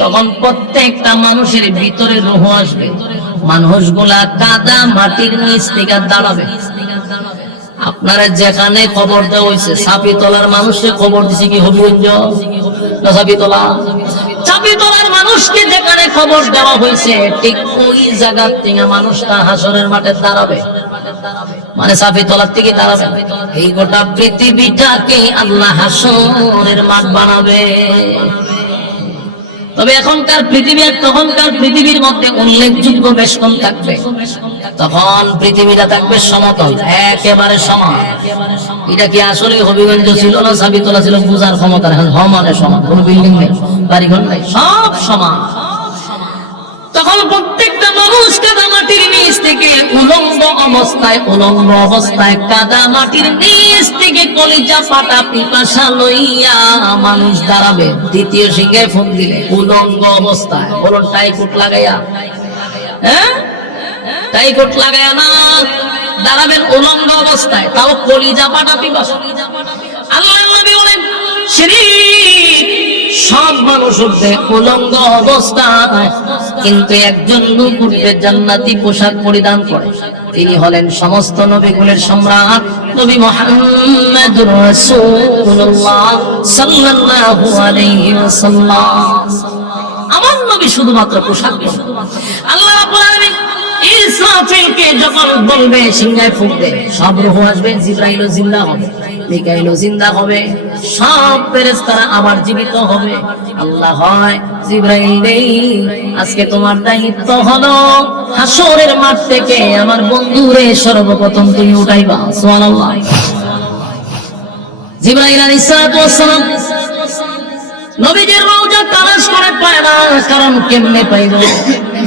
তখন প্রত্যেকটা মানুষের ভিতরে রূহ আসবে। মানুষগুলা কাদা মাটির নিচ থেকে দাঁড়াবে। আপনারা যেখানে খবর দেওয়া হয়েছে, চাপিতলার মানুষকে খবর দিছে কি হবিগঞ্জ না চাপিতলা? চাপিতলার মানুষকে যেখানে খবর দেওয়া হয়েছে, ঠিক ওই জায়গা থেকে মানুষটা হাসরের মাঠে দাঁড়াবে, মানে চাপিতলার থেকে দাঁড়াবে। এই গোটা পৃথিবীটাকে আল্লাহ হাসরের মাঠ বানাবে। তবে এখনকার পৃথিবী আর তখনকার পৃথিবীর মধ্যে উল্লেখযোগ্য বেশকম থাকবে। তখন পৃথিবীটা থাকবে সমতল, একেবারে সমান। এটা কি আসলে হবিগঞ্জ ছিল না চাপিতলা ছিল বুঝার ক্ষমতা নেই। সমানে সমান, কোনো বিল্ডিং নেই, বাড়িঘর নেই, সব সমান। তখন প্রত্যেকটা মানুষ কাদা মাটির নিচ থেকে উলঙ্গ অবস্থায় কাদা মাটির নিচ থেকে কলিজা ফাটা পিপাসা লইয়া মানুষ দাঁড়াবে। দ্বিতীয় সিংহে ফুঁক দিলে উলঙ্গ অবস্থায়, বলুন টাইকুট লাগাইয়া, হ্যাঁ টাইকুট লাগাইয়া না, দাঁড়াবেন উলঙ্গ অবস্থায়, তাও কলিজা ফাটা পিপাসা। আল্লাহর নবী বলেন, সব মানুষ উঠবে উলঙ্গ অবস্থায়, কিন্তু একজন লোক উঠবে জান্নাতি পোশাক পরিধান করে। তিনি হলেন সমস্ত নবীকুলের সম্রাট নবী মুহাম্মদুর রাসূলুল্লাহ সাল্লাল্লাহু আলাইহি ওয়াসাল্লাম। আমার নবী শুধুমাত্র পোশাক পরবেন। আল্লাহ রাব্বুল আলামিন ইসরাফিলকে যখন বলবে সিংহায় ফুঁক দে, সব রূহ আসবে। জিবরাইলও জিন্দা হবে, মিকাইলও জিন্দা হবে, সব ফেরেশতারা আবার জীবিত হবে। আল্লাহ হয়, জিবরাইল নেই, আজকে তোমার দায়িত্ব হলো হাসরের মাঠ থেকে আমার বন্ধুরে সর্বপ্রথম তুমি উঠাইবা। সুবহানাল্লাহ। জিবরাইল আলাইহিস সালাম নবীজির রওজা তালাশ করে পায় না, কারণ কেমনে পাইল?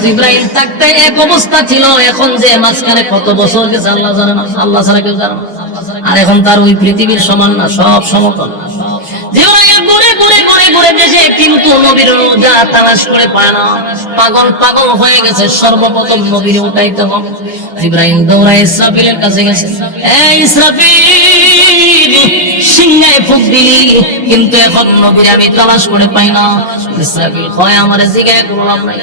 জিবরাইল থাকতে এক অবস্থা ছিল, এখন যে মাঝখানে কত বছর গেছে আল্লাহ জানে না, আল্লাহ ছাড়া কেউ জানে না। আর এখন তার ওই পৃথিবীর সমান না, সব সমতল। জিবরাইল ঘুরে ঘুরে ঘুরে ঘুরে দেশে, কিন্তু নবীর রওজা তালাশ করে পায় না। পাগল হয়ে গেছে, সর্বপ্রথম নবীর উঠাইতে হবে। জিবরাইল দৌড়ায় ইসরাফিলের কাছে গেছে, এই ইসরাফিল, সিংহায় ফুঁক দিলি, কিন্তু এখন নবীর আমি তালাশ করে পাই না। ইসরাফিল কয়, আমারে জিগায় কোনো লাভ নাই,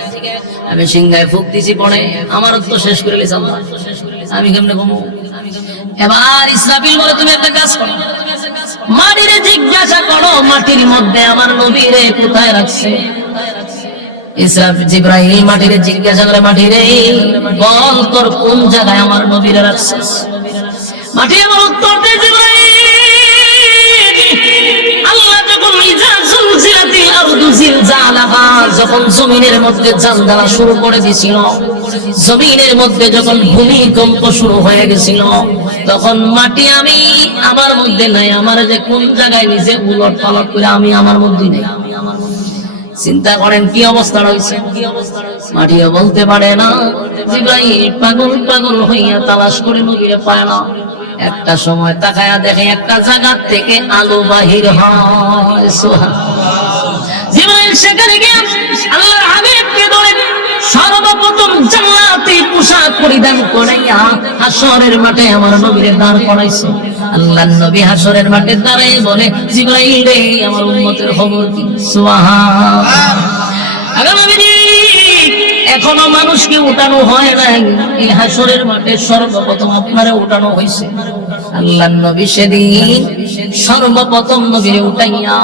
আমি সিংহায় ফুঁক দিছি, পড়ে আমার তো শেষ করে লিস আল্লাহ, আমি কেমনে কমো? এবার ইসরাফিল বলে, তুমি একটা কাজ করো, মাটিরে জিজ্ঞাসা করো মাটির মধ্যে আমার নবীরে কোথায় রাখছে। ইসরাফিল জিবরাইল মাটিরে জিজ্ঞাসা করে, মাটিরে বল তোর কোন জায়গায় আমার নবীরে রাখছিস। মাটি আমার উত্তর দেয়, জিবরাইল, আল্লাহ যখন যখন জমিনের মধ্যে জালজালা শুরু করে দিয়েছিল, জমিনের মধ্যে যখন ভূমিকম্প শুরু হয়ে গেছিল, তখন মাটি আমি আমার মধ্যে নাই, আমার যে কোন জায়গায় নিজে উলট পালট করে আমি আমার মধ্যে নেই। চিন্তা করেন কি অবস্থা রয়েছে। মাটিও বলতে পারে না। জিবরাইল পাগল পাগল হইয়া তালাশ করে নবীরে পায় না। একটা সময় তাকায়া দেখে একটা জায়গা থেকে আলো বাহির হয়। জিবরাইল সেখানে গিয়ে আল্লাহর হাবিবকে ধরে সর্বপ্রথম জান্নাতি পোশাক পরিধান করাইয়া হাসরের মাঠে আমার নবীরে দাঁড় করাইছে। আল্লাহর নবী হাসরের মাঠে দাঁড়ায় বলে, জিবরাইল রে, আমার উম্মতের খবর কি? সুবহানাল্লাহ। এখনো মানুষকে উঠানো হয় নাই, এই হাসরের মাঠে সর্বপ্রথম আপনারে উঠানো হয়েছে। আল্লাহর নবী সেদিন সর্বপ্রথম নবীরে উঠাইয়া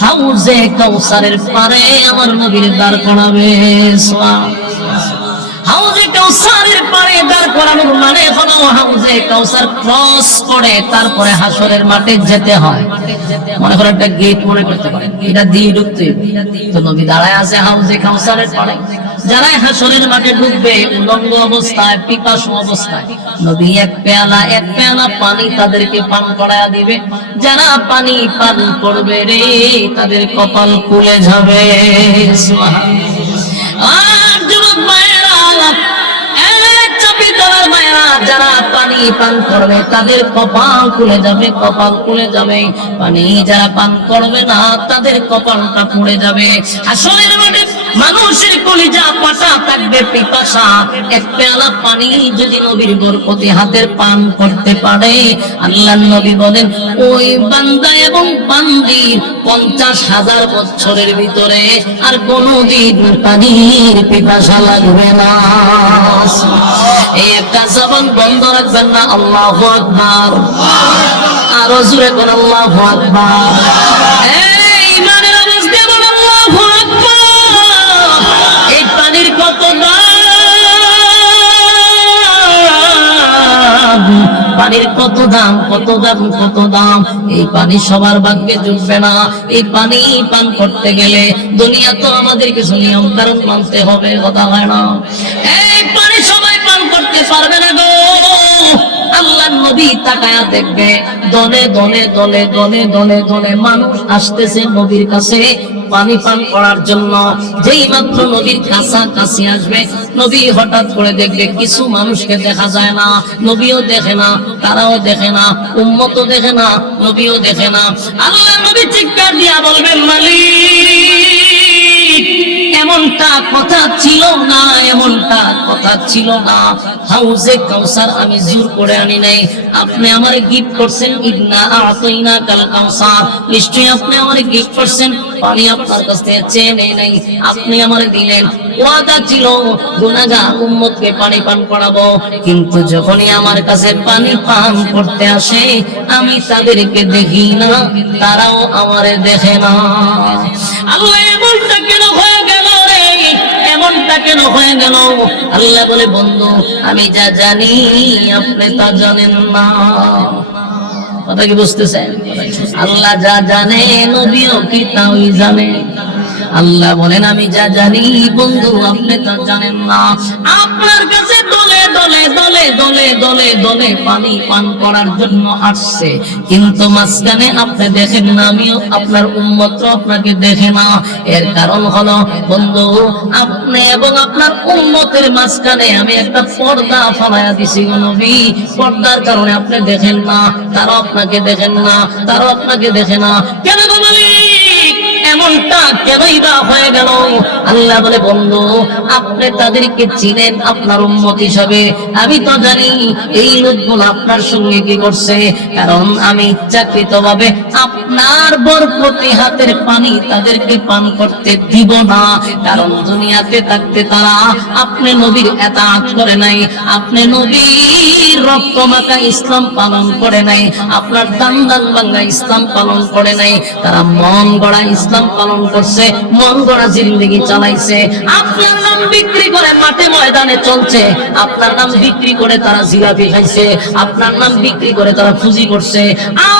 হাউজে কাউসারের পারে আমার নবীর দাঁড় করাবে। হাউজে কাউসারের পারে দাঁড় করানোর মানে হলো হাউজে কাউসার ক্রস করে তারপরে হাসরের মাঠে যেতে হয়। মনে করেন একটা গেট মনে করতে পারেন, এটা দিয়ে ঢুকতে তো নবী দাঁড়ায় আছে হাউজে কাউসারের পারে। যারা হাসরের মাঠে ঢুকবে উলঙ্গ অবস্থায়, পিপাসু অবস্থায়, নবী এক পেয়ালা পানি তাদেরকে পান করায়া দিবে। যারা পানি পান করবে রে তাদের কপাল খুলে যাবে। আর যুবক ভাইরা, যারা পানি পান করবে তাদের কপাল খুলে যাবে, কপাল খুলে যাবে। পানি যারা পান করবে না তাদের কপালটা পুড়ে যাবে। আসলে মানুষের কলিজা পাটা থাকবে পিপাসা, এক পেয়ালা পানি যদি নবীর বরকতে হাতের পান করতে পারে, আল্লাহর নবী বলেন ওই বান্দা এবং বান্দির 50,000 বছরের ভিতরে আর কোনদিন পানির পিপাসা লাগবে না। এই একটা জবান বন্ধ রাখবেন না। আল্লাহু আকবার, আরো জোরে কোন আল্লাহু আকবার। এই ইমানের অবস্থা বল আল্লাহু আকবার। এই পানির কত দাম, পানির কত দাম, কত দাম, কত দাম। এই পানি সবার ভাগ্যে জুটবে না। এই পানি পান করতে গেলে দুনিয়া তো আমাদের কিছু নিয়ম কারণ মানতে হবে, কথা হয় না। এই পানি সবাই পান করতে পারবে না গো। আল্লাহর নবী তাকায়া দেখবে দলে দলে দলে দলে দলে দলে মানুষ আসতেছে নবীর কাছে পানি পান করার জন্য। যেই মাত্র নবীর কাছাকাছি আসবে, নবী হঠাৎ করে দেখবে কিছু মানুষকে দেখা যায় না, নবীও দেখে না, তারাও দেখে না, উম্মতও দেখে না, নবীও দেখে না। আল্লাহর নবী চিৎকার দিয়া বলবেন মালিক, এমনটা কথা ছিল না, এমনটা কথা ছিল না। হাউজে কাউসার আমি জোর করে আনি নাই, আপনি আমারে গিফট করছেন। ইন্না আতাইনা কাল কাউসার, নিশ্চয়ই আপনি আমারে গিফট করছেন। পানি আপনার কাছ থেকে চেয়ে নেই নাই, আপনি আমারে দিলেন। ওয়াদা ছিল গুনাহগার উম্মতকে পানি পান করাবো, কিন্তু যখনই আমার কাছে পানি পান করতে আসে আমি তাদেরকে দেখি না, তারাও আমারে দেখে না। আল্লাহ এমনটা কেন হয়ে গেল রে, এমনটা কেন হয়ে গেল? আল্লাহ বলে বন্ধু আমি যা জানি আপনি তা জানেন না। কথা কি বুঝতেছেন? আল্লাহ যা জানে নবীও কি তাই জানে। আল্লাহ বলেন আমি যা জানি বন্ধু আপনি তা জানেন না। আপনার কাছে দলে দলে দলে দলে দলে দলে পানি পান করার জন্য আসছে, কিন্তু মাঝখানে আপনি দেখেন না, আমিও আপনার উম্মত আপনাকে দেখে না। এর কারণ হলো বন্ধু আপনি এবং আপনার উম্মতের মাঝখানে আমি একটা পর্দা ফালাইয়া দিছি নবী। পর্দার কারণে আপনি দেখেন না, তারা আপনাকে দেখেন না, তারা আপনাকে দেখে না। কেন গো মালিক এমনটা কেনই বা হয়ে গেল? আল্লাহ বলে বন্ধু আপনি তাদেরকে চিনেন আপনার উম্মত হিসাবে, আমি তো জানি এই লোকগুলো আপনার সঙ্গে কি করছে। কারণ আমি ইচ্ছাকৃতভাবে আপনার বরকতি হাতের পানি তাদেরকে পান করতে দিব না। কারণ দুনিয়াতে থাকতে তারা আপনি নবীর এতাআত করে নাই, আপনি নবীর রক্তমাখা ইসলাম পালন করে নাই, আপনার দান দান ভাঙ্গা ইসলাম পালন করে নাই। তারা মন গড়া ইসলাম পালন করছে, মন গড়া জিন্দেগি চালাইছে। আপনার নাম বিক্রি করে মাঠে ময়দানে চলছে, আপনার নাম বিক্রি করে তারা জিলাপি খাইছে, আপনার নাম বিক্রি করে তারা ফুজি করছে,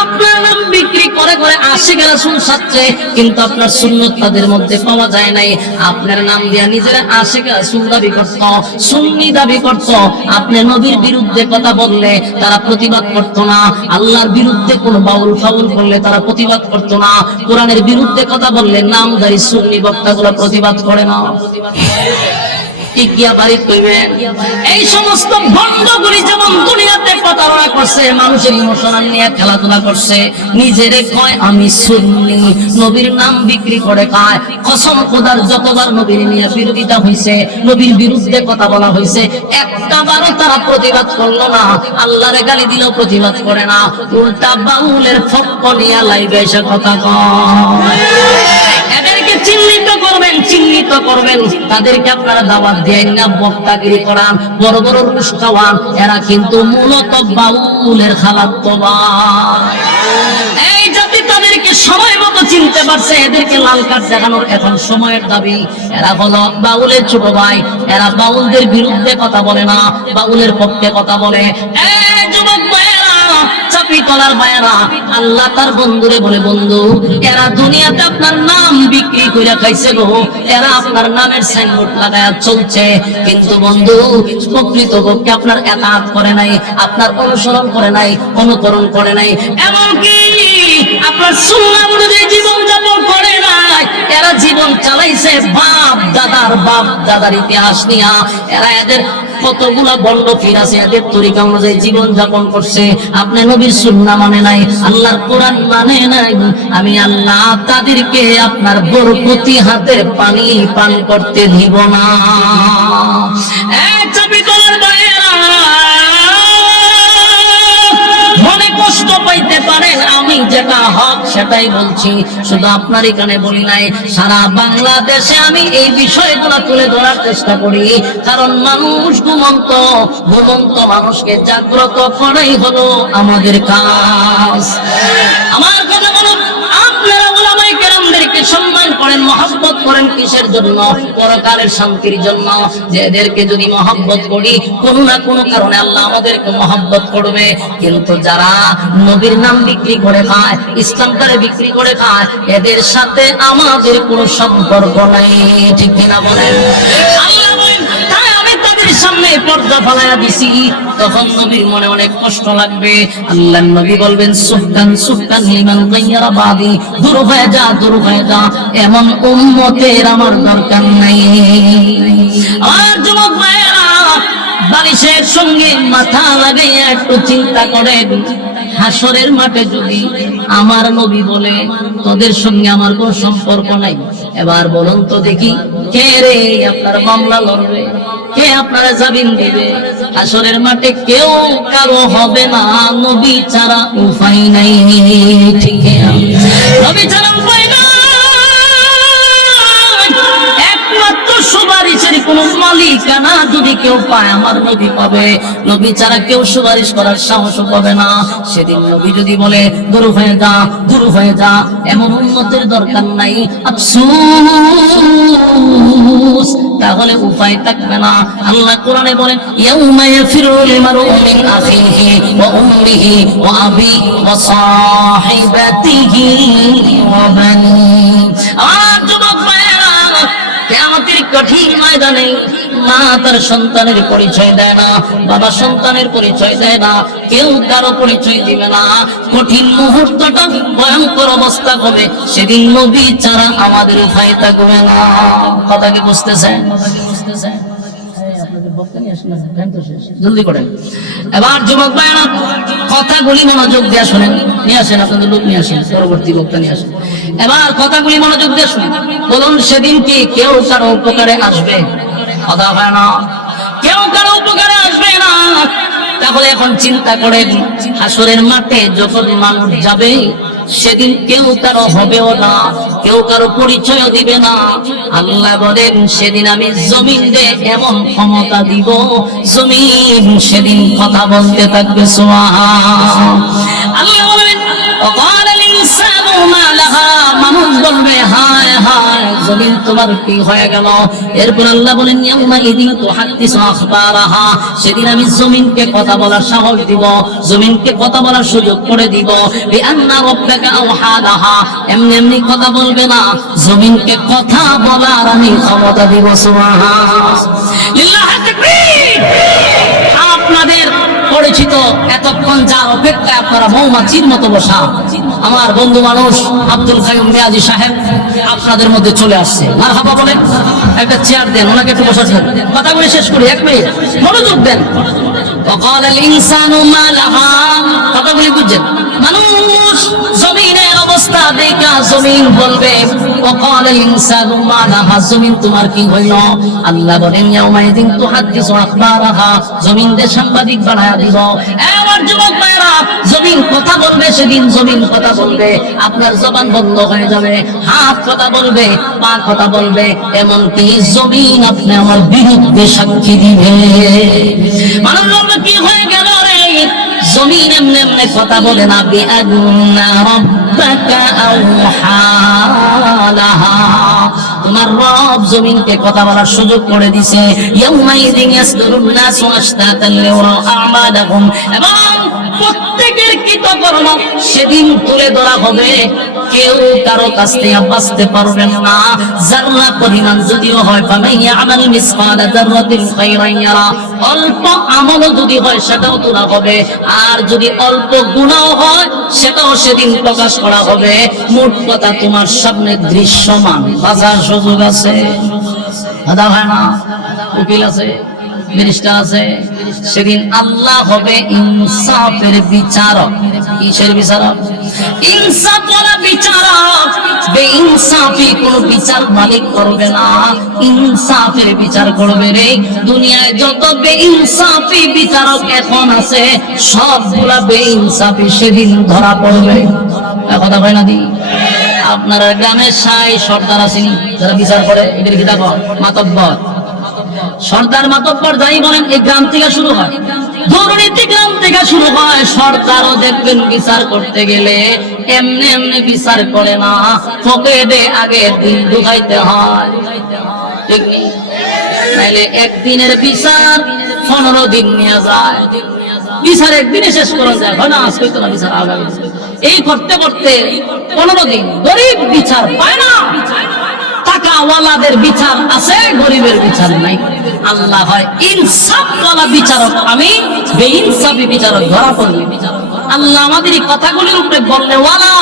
আপনার নাম বিক্রি করে করে আশিক রাসূল সাজছে, কিন্তু আপনার সুন্নাত তাদের মধ্যে পাওয়া যায় নাই। আপনার নাম দিয়া নিজেরা আশিক রাসূল দাবি করত, সুন্নি দাবি করত। আপনি নবীর বিরুদ্ধে কথা বললে তারা প্রতিবাদ করত না, আল্লাহর বিরুদ্ধে কোন বাউল ফাউল করলে তারা প্রতিবাদ করত না, কোরআনের বিরুদ্ধে কথা বললে নামধারী সুন্নি বক্তাগুলো প্রতিবাদ করে না। এই সমস্ত ভণ্ডগুলি যেমন দুনিয়াতে প্রতারণা করছে, মানুষের ইমোশনাল নিয়ে খেলাধুলা করছে, নিজেরে কয় আমি সুন্নি, নবীর নাম বিক্রি করে খায়। কসম খোদার যতবার নবীর নিয়ে বিরোধিতা হয়েছে, নবীর বিরুদ্ধে কথা বলা হয়েছে, একটা বারও তারা প্রতিবাদ করলো না। আল্লাহরে গালি দিলেও প্রতিবাদ করে না, উল্টা বাউলের ফক্ক নিয়ে লাইভে এসে কথা কয়। এদেরকে চিহ্নিত করবেন, চিহ্নিত করবেন, তাদেরকে আপনারা দাওয়াত দেন না, বক্তাগিরি করান, বড় বড় রুশ খাওয়ান, এরা কিন্তু মূলত বাউলের খালাতো ভাই। এই জাতি তাদেরকে সময় মতো চিনতে পারছে, এদেরকে লাল কার্ড দেখানোর এখন সময়ের দাবি। এরা হলো বাউলের ছোট ভাই, এরা বাউলদের বিরুদ্ধে কথা বলে না, বাউলের পক্ষে কথা বলে। এই যুবক ভাইয়েরা, চাপি তলার ভাইয়েরা, আল্লাহ তার বন্ধুরে বলে, বন্ধু এরা দুনিয়াতে আপনার নাম বিক্রি করে খাইছে গো, এরা আপনার নামের সাইনবোর্ড লাগায়া চলছে, কিন্তু বন্ধু প্রকৃতপক্ষে আপনার এতাত করে নাই, আপনার অনুসরণ করে নাই, অনুকরণ করে নাই, এমনকি আপনার সুন্নাহ অনুযায়ী জীবন যাপন করে নাই। এরা জীবন চালাইছে বাপ দাদার ইতিহাস নিয়া। এরা এদের কতগুলা বন্ড ফির আছে, এদের তরিকা অনুযায়ী জীবন যাপন করছে। আপনি নবীর সুন্নাহ মানে নাই, আল্লাহর কোরআন মানে নাই, আমি আল্লাহ তাদেরকে আপনার বরকতি হাতের পানি পান করতে দিব না। চাবি তলার ভাইয়েরা, মনে কষ্ট পাইতে পারেন, আমি যেটা হক সেটাই বলছি, শুধু আপনার এখানে বলি নাই, সারা বাংলাদেশে আমি এই বিষয়গুলো তুলে ধরার চেষ্টা করি, কারণ মানুষ ঘুমন্ত মানুষকে জাগ্রত করাই হলো আমাদের কাজ। আমার কথা বলুন, আপনারা উলামায়ে কেরামদেরকে সম্মান করেন, মহব্বত করেন কিসের জন্য? পরকালের শান্তির জন্য। যে এদেরকে যদি মহব্বত করি, কোনো না কোনো কারণে আল্লাহ আমাদেরকে মহব্বত করবে। কিন্তু যারা নবীর নাম বিক্রি করে খায়, ইসলামটারে বিক্রি করে খায়, এদের সাথে আমাদের কোনো সম্পর্ক নাই, ঠিক কিনা বলেন? আল্লাহ বলেন, তাই আমি তাদের সামনে পর্দা ফালাইয়া দিছি, তখন নবীর মনে অনেক কষ্ট লাগবে। আল্লাহর নবী বলবেন, সুবহান সুবহান লিমান গায়্যারা বাদি, দূর হয়ে যা, দূর হয়ে যা, এমন উম্মতের আমার দরকার নাই। আর যুবক ভাইয়েরা, বালিশের সঙ্গে মাথা লাগাইয়া একটু চিন্তা করেন, হাসরের মাঠে যদি আমার নবী বলে তোদের সঙ্গে আমার কোনো সম্পর্ক নাই, এবার বলুন তো দেখি, কে রে আপনার মামলা লড়বে, কে আপনারা জামিন দিবে? হাসরের মাঠে কেউ কারো হবে না, নবী ছাড়া উপায় নাই, ঠিক না? নবী ছাড়া উপায় নাই, একমাত্র সুপারিশের কোন মালিকানা যদি কেউ পায়, আমার নবী পাবে। নবী ছাড়া কেউ সুপারিশ করার সাহস পাবে না। সেদিন নবী যদি বলে দূর হয়ে যা, দূর হয়ে যা, এমন উম্মতের দরকার নাই, আফসোস, তাহলে উপায় থাকবে না। আল্লাহ কোরআনে বলেন, ইয়াউমা ইয়াফিরুল মারউ মিন আখিহি ওয়া উম্মিহি ওয়া আবি ওয়া সাহিবাতিহি ওয়া বানি। আর যুবক ভাইরা, কিয়ামতের কঠিন ময়দানে মা তার সন্তানের পরিচয় দেয় না, বাবা সন্তানের পরিচয় দেয় না, কেউ কারো পরিচয় দিবে না। কঠিন মুহূর্তটা ভয়ঙ্কর অবস্থা হবে, সেদিন নবী ছাড়া আমাদের উপায় থাকবে না। কথা কি বুঝতেছেন? জলদি করেন। এবার যুবক ভাইরা, কথাগুলি মনোযোগ দিয়ে শুনেন, নিয়ে আসেন আপনাদের লোক, নিয়ে আসেন, পরবর্তী বক্তা নিয়ে আসেন। এবার কথাগুলি মনোযোগ দিয়ে শুনেন। বলুন, সেদিন কি কেউ কারো উপকারে আসবে? কথা হয় না, কেউ কারো উপকারে আসবে না। তাহলে এখন চিন্তা করেন, হাসরের মাঠে যখন মানুষ যাবে, সেদিন কেউ কারো হবেও না, কেউ কারো পরিচয় দিবে না। আল্লাহ বলেন, সেদিন আমি জমিনে এমন ক্ষমতা দিব, জমিন সেদিন কথা বলতে থাকবে। সুবহান আল্লাহ বলেন, ওয়াকালাল ইনসানু মা লাহা, মানুষ বলবে হায় হায় জমিন তোমার কি হয়ে গেল? এরপর আল্লাহ বলেন, ইয়াউমা ইদিন তুহাদ্দিসু আখবারাহা, সেদিন আমি জমিনকে কথা বলার সাহস দিব, জমিনকে কথা বলার সুযোগ করে দিব। বিআন্না রাব্বাকা আওহা লাহা, এমনি এমনি কথা বলবে না, জমিনকে কথা বলার আমি ক্ষমতা দিব। সুবহান লিল্লাহি তাকবীর। আপনাদের পরিচিত এতক্ষণ যার অপেক্ষায় আপনারা মৌমাছির মতো বসা আমার বন্ধু মানুষ আব্দুল কাইয়ুম মিয়াজি সাহেব আপনাদের মধ্যে চলে আসছে। মারহাবা বলেন, একটা চেয়ার দেন, ওনাকে একটু বসার জন্য। কথা বলে শেষ করি, 1 মিনিট মনোযোগ দেন। ওয়াকালাল ইনসানু মা লাহা, কথাগুলি বুঝছেন? মানুষ জমিনের অবস্থা দেখা জমিন বলবে, وقال الانسان ما لها জমিন তোমার কি হইল আল্লাহ বলেন ইয়াউমাইদিন তুহাদ্দিসু আখবারাহা জমিন দে সাংবাদিক বানায়া দিব আমার যুবক ভাইরা জমিন কথা বলবে সেদিন জমিন কথা বলবে আপনার জবান বন্ধ হয়ে যাবে হাত কথা বলবে পা কথা বলবে এমন কি জমিন আপনি আমার বিরুদ্ধে সাক্ষী দিবে মানুষ বলবে কি হয়ে গেল রে জমিন এমনি এমনি কথা বলে না বিআন্না রাব্বাকা আওহালাহা তোমার রব জমিনকে কথা বলার সুযোগ করে দিয়েছে ইয়াউমাইদিন ইয়াসদুরুন নাসু আশতাতান লিওয়া আমালাহুম এবং প্রত্যেকের কৃতকর্ম সেদিন তুলে ধরা হবে কেউ কারো কাছ থেকে বাঁচতে পারবেন না যারা পরিমাণ যদিও হয় ফামাইয়া আমাল মিসকালা যাররাতিন খায়রান ইয়ারা অল্প আমল যদি হয় সেটাও তোলা হবে আর যদি অল্প গুনাহ হয় সেটাও সেদিন প্রকাশ করা হবে মোট কথা তোমার সামনে দৃশ্যমান বাজার সুযোগ আছে আদা হয় না উকিল আছে মিনিস্টার আছে সেদিন আল্লাহ হবে ইনসাফের বিচারক কিসের বিচারক ইনসাফওয়ালা বিচারক বেইনসাফি কোনো বিচার মালিক করবে না ইনসাফের বিচার করবে রে দুনিয়ায় যত বেইনসাফি বিচারক এখন আছে সবগুলা বেইনসাফি সেদিন ধরা পড়বে কথা হয় না দি আপনারা গ্রামের সাই সর্দার আছেন যারা বিচার করে এদের কি দেখো মাতব্বর সর্দার মাতব্বর যাই বলেন এই গ্রাম থেকে শুরু হয় দুর্নীতি গ্রাম থেকে শুরু হয় সরকারও দেখবেন বিচার করতে গেলে এমনি এমনি বিচার করে না পকেটে আগে দিন ঢুকাইতে হয় ঠিক নেই নাইলে একদিনের বিচার 15 দিন নিয়ে যায় বিচার একদিনে শেষ করা যায় না আজকে তো না বিচার আগামী এই করতে করতে 15 দিন গরিব বিচার পায় না টাকাওয়ালাদের বিচার আছে গরিবের বিচার নাই আল্লাহ হয় ইনসাফওয়ালা বিচারক আমি বেইনসাফি বিচারক ধরা পড়বে আল্লাহ আমাদের এই কথাগুলির উপরে বলনেওয়ালা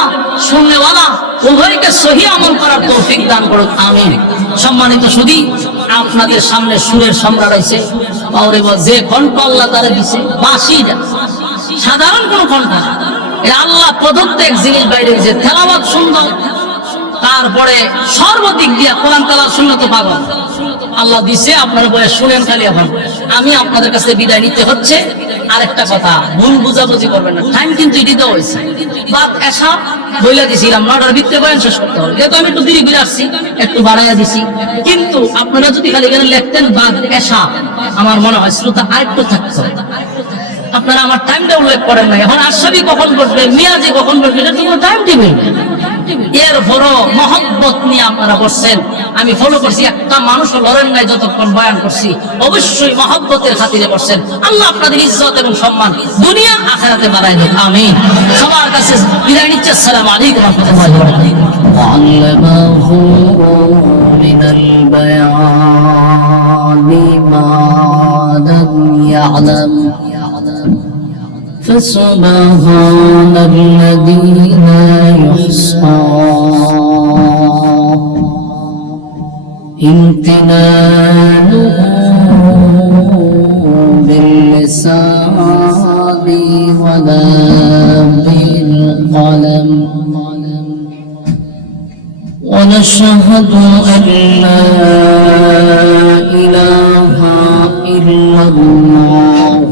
শুননেওয়ালা উভয়কে সহি আমল করার তৌফিক দান করুক আমিন সম্মানিত সুধী আপনাদের সামনে সুরের সম্রাট হইছে পাওরে যে কণ্ঠ আল্লাহ তারে দিছে বাঁশিটা সাধারণ কোন কণ্ঠ এটা আল্লাহ প্রদত্ত এক জিনিস বাইরে দিয়েছে তেলাওয়াত সুন্দর তারপরে সর্বদিক দিয়ে কোরআন তেলাওয়াত শুনলে তো পাগল আল্লাহ দিছে আপনার বয়স শুনেন খালি এখন আমি আপনাদের কাছে বিদায় নিতে হচ্ছে আরেকটা কথা ভুল বুঝাবুঝি করবেন না টাইম কিন্তু এদিকে হয়েছে বাদ এসা বইলা দিছিলাম 9টার ভিতরে বয়ান শেষ করতে হবে যেহেতু আমি একটু দেরি করে আসছি একটু বাড়াইয়া দিছি কিন্তু আপনারা যদি খালি এখানে লিখতেন বাদ এসা আমার মনে হয় শ্রোতা আরেকটু থাকতো আপনারা আমার টাইমটা উল্লেখ করেন না এখন আশরাফি কখন বসবে মিয়াজি কখন বসবে এটা তো টাইম টেবিল এরপরও মহব্বত নিয়ে আপনারা বসছেন আমি ফলো করছি একটা মানুষও লড়েন নাই যতক্ষণ বয়ান করছি অবশ্যই মহব্বতের খাতিরে বসছেন আল্লাহ আপনাদের ইজ্জত এবং সম্মান দুনিয়া আখিরাতে বাড়ায় দেন আমিন সবার কাছে বিদায় নিচ্ছি আসসালামু আলাইকুম ওয়া রাহমাতুল্লাহি ওয়া বারাকাতুহু আল্লামাহু মিনাল বায়ানি মা লাম ইয়ালাম فسبحان الذي لا يحصى امتنانه باللسان ولا بالقلم ونشهد أن لا إله إلا الله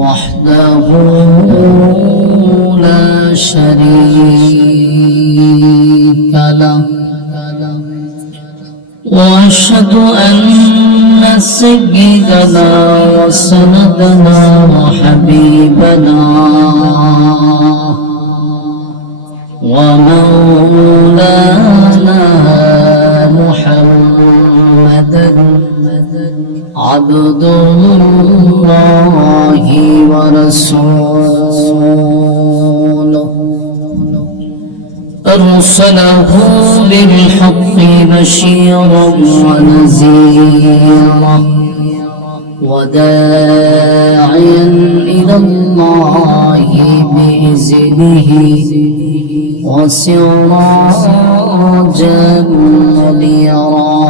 وحده لا شريك له وأشهد أن سيدنا وسندنا وحبيبنا ومولانا محمدا عبد الله ورسوله أرسله بالحق بشيرا ونذيرا وداعيا إلى الله بإذنه وسراجا منيرا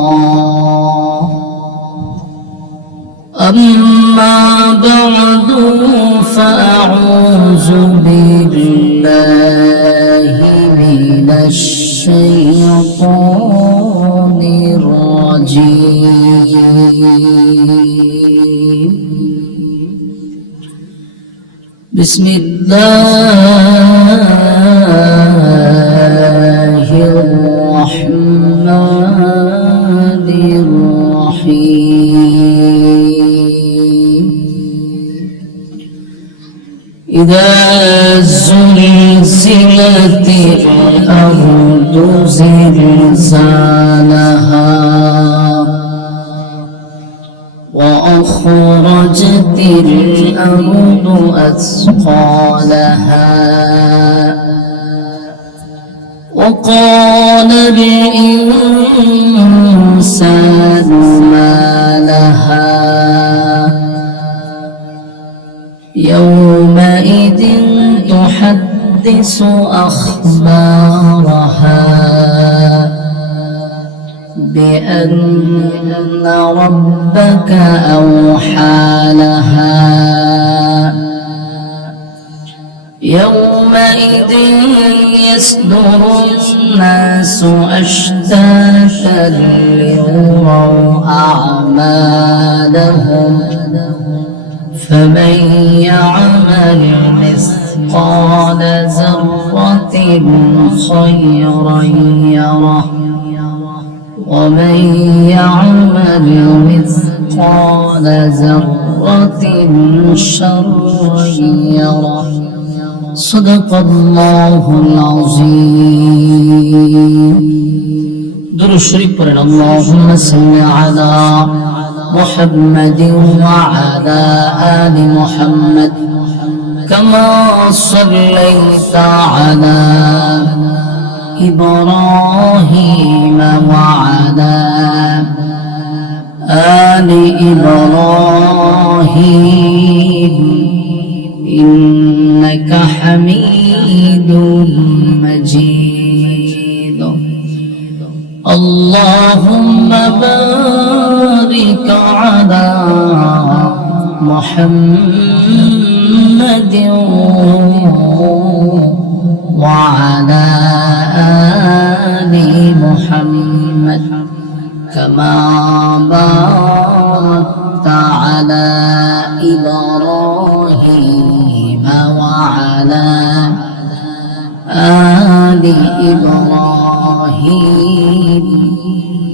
أما بعد فأعوذ بالله من الشيطان الشيطان الرجيم بسم الله الرحمن الرحيم إذا زلزلت الأرض زلزالها وأخرجت الأرض أثقالها وقال الإنسان ما لها يومئذ تحدث أخبارها بأن ربك أوحى لها يومئذ يصدر الناس أشتاتا ليروا أعمالهم فمن يعمل مثقال ذرة خيرا يره ومن يعمل مثقال ذرة شرا يره صدق الله العظيم درود الشريف পড়েন اللهم صل على محمد وعلى آل محمد كما صليت على إبراهيم وعلى آل إبراهيم إنك حميد مجيد اللهم بارك على محمد وعلى آل محمد كما باركت على إبراهيم وعلى آل إبراهيم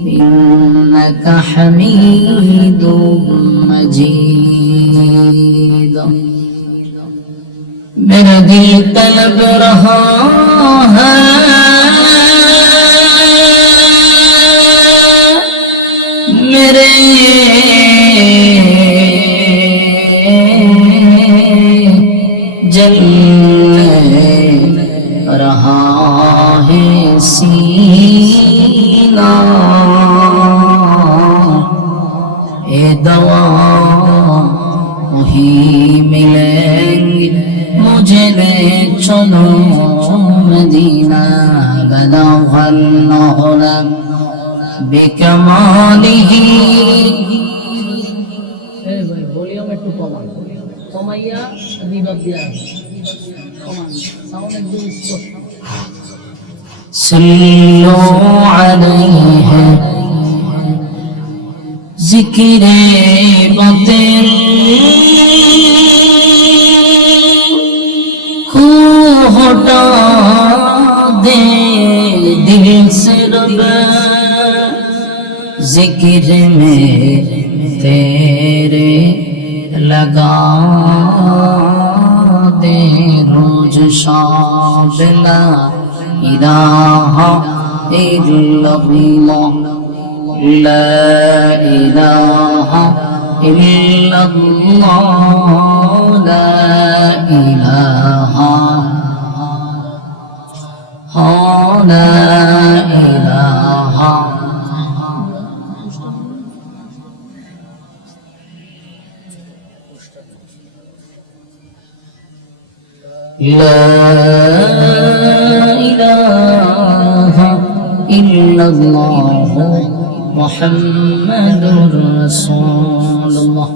إنك حميد مجيد मेरा दिल तलब रहा है मेरे जल रहा है सीना ए दवा वही मिलेंगे मुझे ले चलो मदीना बलगल उला बिकमालिही ए भाई वॉल्यूम একটু কমান কমাইয়া রিভার্ব দিয়া কমান সাউন্ড একদম স্পষ্ট सल्लू अलैहि जिक्रे बातिल हटा दे दिल से रब जिक्र में तेरे लगा दे रोज शाम ला इलाहा इल्लल्लाह ला इलाहा इल्लल्लाह ला इलाहा لا إله لا إله إلا الله محمد رسول الله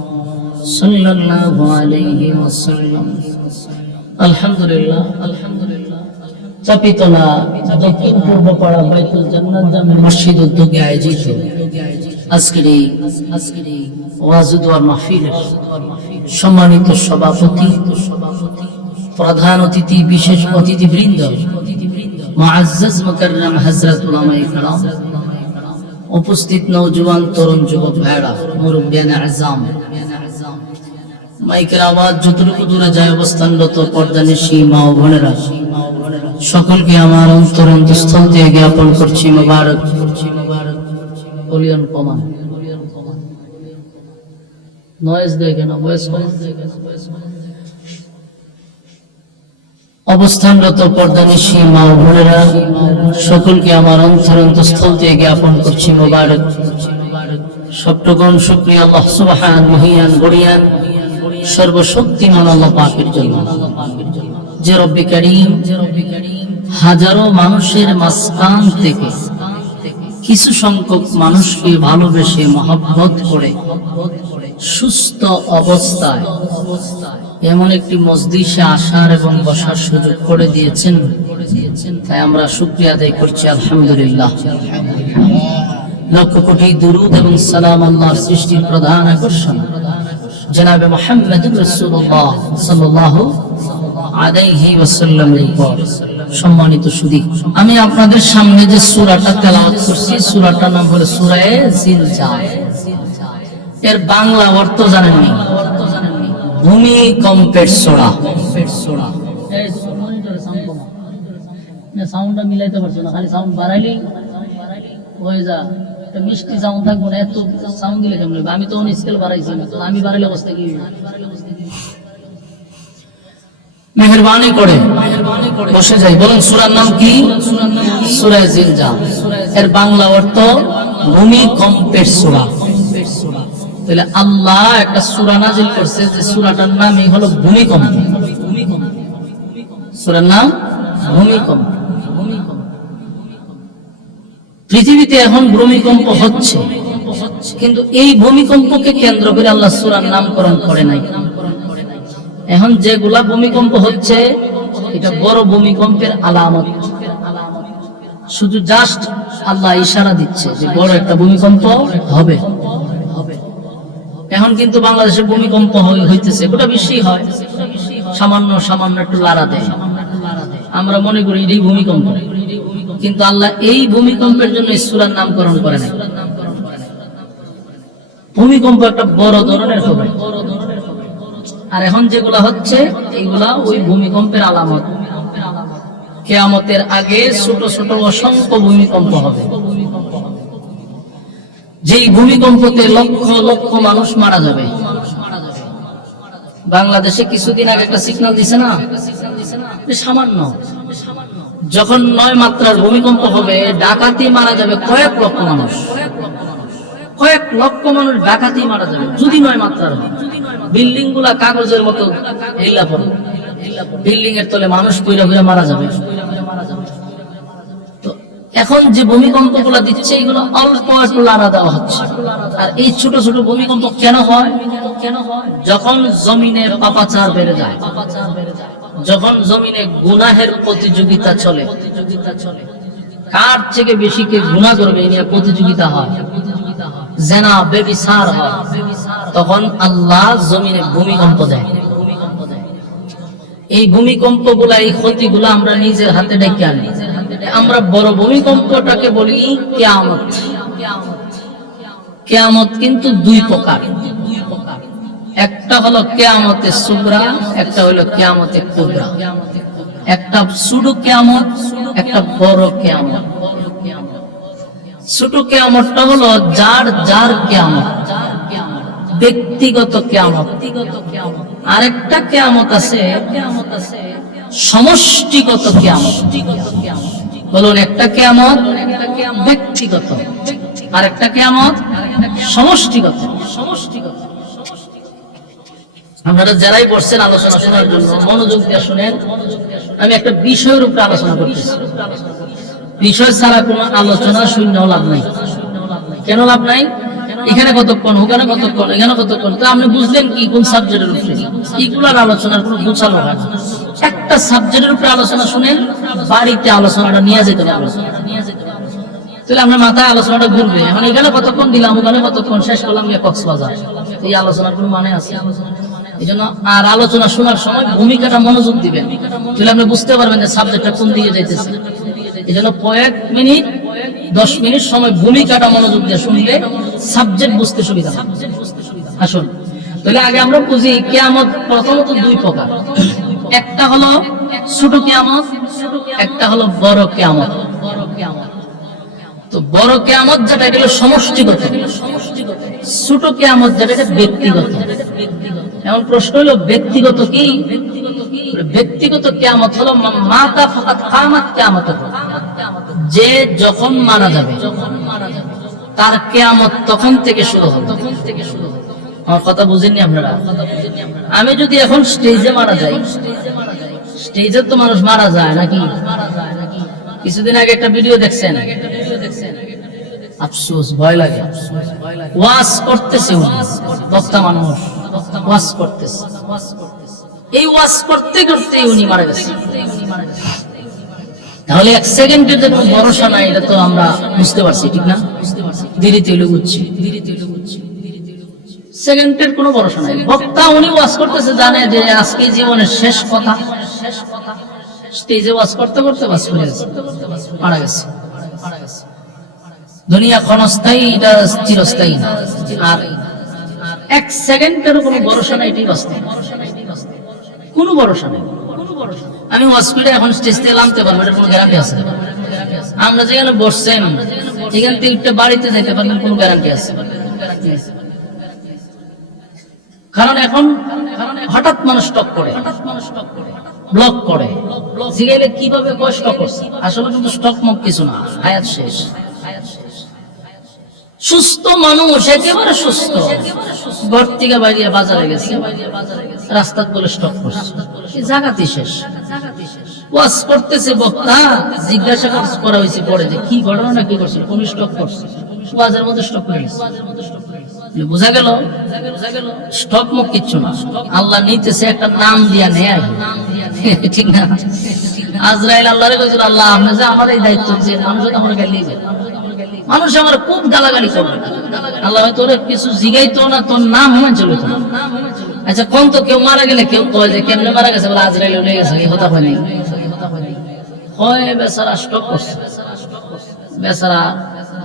صلى الله عليه وسلم الحمد لله চাপিতলা দক্ষিণ পূর্ব পাড়া বাইতুল জান্নাত জামে মসজিদ উদ্যোগে আয়োজিত আজকের এই ওয়াজ ও দোয়া মাহফিলের সম্মানিত সভাপতি, প্রধান অতিথি, বিশেষ অতিথিবৃন্দ, মুআজ্জাজ মুকাররম হযরত উলামায়ে কেরাম, উপস্থিত নওজোয়ান তরুণ যুবক ভাইরা, মুরব্বিয়ানে আযম, মাইকের আওয়াজ যতটুকু দূরে যায় অবস্থানরত পর্দানিশী মা ও বোনেরা, সকলকে আমার অন্তরস্থল থেকে জ্ঞাপন করছি মোবারক। অবস্থানরত পর্দানিশী মা ও বোনেরা, সকলকে আমার অন্তরস্থল থেকে জ্ঞাপন করছি মোবারক। সবটুকুন শুকরিয়া আল্লাহ সুবহান মহিয়ান গরিয়ান সর্বশক্তিমান আল্লাহ পাকের জন্য, যে রব্বে কারীম হাজারো মানুষের মাঝখান থেকে কিছু সংখ্যক মানুষকে ভালোবেসে মহব্বত করে সুস্থ অবস্থায় এমন একটি মজলিসে আসার এবং বসার সুযোগ করে দিয়েছেন, তাই আমরা শুকরিয়া আদায় করছি আলহামদুলিল্লাহ। লক্ষ কোটি দুরূদ এবং সালাম আল্লাহর সৃষ্টির প্রধান আকর্ষণ জনাবে মুহাম্মদুর রাসূলুল্লাহ সাল্লাল্লাহু আলাইহি ওয়াসাল্লামের উপর। সম্মানিত সুধী, আমি আপনাদের সামনে যে সূরাটা তেলাওয়াত করছি, সূরাটার নাম হলো সূরা জিলজাল। এর বাংলা অর্থ জানেননি? ভূমিকম্পের সূরা। সাউন্ডটা মিলাইতে পারছো না, খালি সাউন্ড বাড়াইলেই হয়ে যা। মিষ্টি সাউন্ড থাকবো না, এত সাউন্ড দিলে কেমন? আমি তো স্কেল বাড়াইছি, আমি বাড়াইলে অবস্থা কি? মেহেরবানি করে বসে যাই। বলুন সূরার নাম কি? সূরা জিলজাল। এর বাংলা অর্থ ভূমিকম্পের সূরা। তাহলে আল্লাহ একটা সূরা নাযিল করছে, যে সূরাটার নামই হলো ভূমিকম্প। সূরার নাম ভূমিকম্প। পৃথিবীতে এখন ভূমিকম্প হচ্ছে, কিন্তু এই ভূমিকম্পকে কেন্দ্র করে আল্লাহ সূরার নামকরণ করে নাই। এখন যেগুলা ভূমিকম্প হচ্ছে এটা বড় ভূমিকম্পের আলামত, শুধু জাস্ট আল্লাহ ইশারা দিচ্ছে যে বড় একটা ভূমিকম্প হবে। এখন কিন্তু বাংলাদেশে ভূমিকম্প হইতেছে, গোটা বিশ্বেই হয়, সামান্য সামান্য একটু লাড়া দেয়, আমরা মনে করি এটাই ভূমিকম্প, কিন্তু আল্লাহ এই ভূমিকম্পের জন্য এই সূরার নামকরণ করে নাই। ভূমিকম্প একটা বড় ধরনের হবে, আর এখন যেগুলা হচ্ছে এইগুলা ওই ভূমিকম্পের আলামত। কিয়ামতের আগে ছোট ছোট অসংখ্য ভূমিকম্প হবে, যেই ভূমিকম্পতে লক্ষ লক্ষ মানুষ মারা যাবে। বাংলাদেশে কিছুদিন আগে একটা সিগন্যাল দিছে না, সামান্য যখন 9 মাত্রার ভূমিকম্প হবে, ডাকাতি মারা যাবে কয়েক লক্ষ মানুষ, কয়েক লক্ষ মানুষ ডাকাতি মারা যাবে যদি 9 মাত্রার হয়। বিল্ডিং গুলা কাগজের মতো হিল্লা পড়ে, বিল্ডিং এর তলে মানুষ কইরা কইরা মারা যাবে। তো এখন যে ভূমিকম্প গুলা দিচ্ছে এগুলো অল্প একটু লাড়া দেওয়া হচ্ছে। আর এই ছোট ছোট ভূমিকম্প কেন হয়? যখন জমিনে পাপাচার বেড়ে যায়, যখন জমিনে গুনাহের প্রতিযোগিতা চলে, কার থেকে বেশি কে গুনাহ করবে এই নিয়ে প্রতিযোগিতা হয়, জিনা ব্যভিচার হয়, তখন আল্লাহ জমিনে ভূমিকম্প দেয়। এই ভূমিকম্প গুলা, এই ক্ষতিগুলো আমরা নিজের হাতে ডেকে আনি। আমরা বড় ভূমিকম্পটাকে বলি কিয়ামত। কিয়ামত কিন্তু 2 প্রকার, একটা হলো কিয়ামতে সুগরা, একটা হলো কিয়ামতে কুবরা। একটা ছোট কিয়ামত, একটা বড় কিয়ামত। ছোট কিয়ামতটা হলো যার যার কিয়ামত, ব্যক্তিগত কিয়ামত। আরেকটা কিয়ামত আছে সমষ্টিগত কিয়ামত। বলুন, একটা কিয়ামত ব্যক্তিগত, আরেকটা কিয়ামত সমষ্টিগত। আপনারা যারাই বসছেন আলোচনা শোনার জন্য মনোযোগ দিয়ে শুনেন। আমি একটা বিষয়ের উপরে আলোচনা করতেছি, বিষয় ছাড়া কোনো আলোচনা শূন্য লাভ নাই। কেন লাভ নাই? এখানে কতক্ষণ, ওখানে কতক্ষণ, এখানে কতক্ষণ, তো আপনি বুঝলেন কি কোন সাবজেক্টের উপরে? এইগুলার আলোচনার কোনো গোছানো হয় না। একটা সাবজেক্টের উপরে আলোচনা শুনেন, বাড়িতে আলোচনাটা নিয়ে যেতে পারবেন। তাহলে আমরা মাথায় আলোচনাটা ঘুরবে, এখন এখানে কতক্ষণ দিলাম, ওখানে কতক্ষণ, শেষ করলাম গিয়ে কক্সবাজার। এই আলোচনার কোনো মানে আছে? এই জন্য আর আলোচনা শোনার সময় ভূমিকাটা মনোযোগ দিবেন, তাহলে আপনি বুঝতে পারবেন যে সাবজেক্টটা কোন দিকে যাইতেছে। এই জন্য কয়েক মিনিট 10 মিনিট সময় ভূমিকাটা মনোযোগ দিয়ে শুনলে সাবজেক্ট বুঝতে সুবিধা হবে। আসুন তাহলে আগে আমরা বুঝি কিয়ামত প্রথমত দুই প্রকার, একটা হলো ছোট কিয়ামত, একটা হলো বড় কিয়ামত। তো বড় কিয়ামত যেটা এটা হলো সমষ্টিগত, ছোট কিয়ামত যেটা এটা ব্যক্তিগত। এমন প্রশ্ন হলো ব্যক্তিগত কি? ব্যক্তিগত কিয়ামত হলো মাতা ফাকাত কামাত কিয়ামত, যে যখন মারা যাবে তার কিয়ামত তখন থেকে শুরু হবে। আমার কথা বুঝেননি আপনারা? আমি যদি এখন স্টেজে মারা যাই, স্টেজে তো মানুষ মারা যায় নাকি? কিছুদিন আগে একটা ভিডিও দেখছেন, আফসোস, ভয় লাগে। ওয়াজ করতেছে বক্তা মানুষ, ওয়াজ করতেছে, এই ওয়াজ করতে করতে উনি মারা গেছে। তাহলে 1 সেকেন্ডের যে কোনো ভরসা নাই, এটা তো আমরা বুঝতে পারছি, ঠিক না? দেরিতে হইলে বুঝছি, সেকেন্ডের কোনো ভরসা নাই। বক্তা উনি ওয়াজ করতেছে, জানে যে আজকে জীবনের শেষ কথা, স্টেজে ওয়াজ করতে করতে ওয়াজ করে গেছে, মারা গেছে। দুনিয়া ক্ষণস্থায়ী, এটা চিরস্থায়ী না। আর 1 সেকেন্ডের কোনো ভরসা নাই, এটাই বাস্তব, কোনো ভরসা নেই। আমি ওয়াজ করে এখন স্টেজ থেকে নামতে পারবো, এটার কোনো গ্যারান্টি আছে? আমরা যেখানে বসছেন এখান থেকে একটা বাড়িতে যেতে পারবেন, কোনো গ্যারান্টি আছে? কারণ এখন হঠাৎ মানুষ স্টক করে, ব্লক করে, জিগাইলে কিভাবে স্টক করছে, আসলে কিন্তু স্টক মুখ কিছু না, হায়াত শেষ। সুস্থ মানুষ, একেবারে সুস্থ, ঘর থেকে বাইরে বাজারে গেছে, রাস্তা বলে স্টক করছে, এই জায়গাতেই শেষ। ওয়াজ করতেছে বক্তা, জিজ্ঞাসা করা হয়েছে পরে যে কি ঘটনা, কি করছে, কোন স্টক করছে, ওয়াজের মধ্যে স্টক করে গেছে। বোঝা গেল স্টক মুখ কিচ্ছু না, আল্লাহ নিতেছে একটা নাম দিয়া নেয়, ঠিক না? আজরাইল আল্লাহরে কইছিল, আল্লাহ আপনি যে আমার এই দায়িত্ব দিয়েছেন, মানুষ আমার গালি দিবে, মানুষ আমার খুব গালাগালি করবে, আল্লাহ হয়তো ওরে কিছু জিগাইতো না, তোর নাম মনে চলত না। আচ্ছা কোন তো কেউ মারা গেলে কেউ কয় যে কেমনে মারা গেছে, বলে আজরাইল উঠে গেছে, এই কথা হয়নি, হয় বেচারা স্টক করছে, বেচারা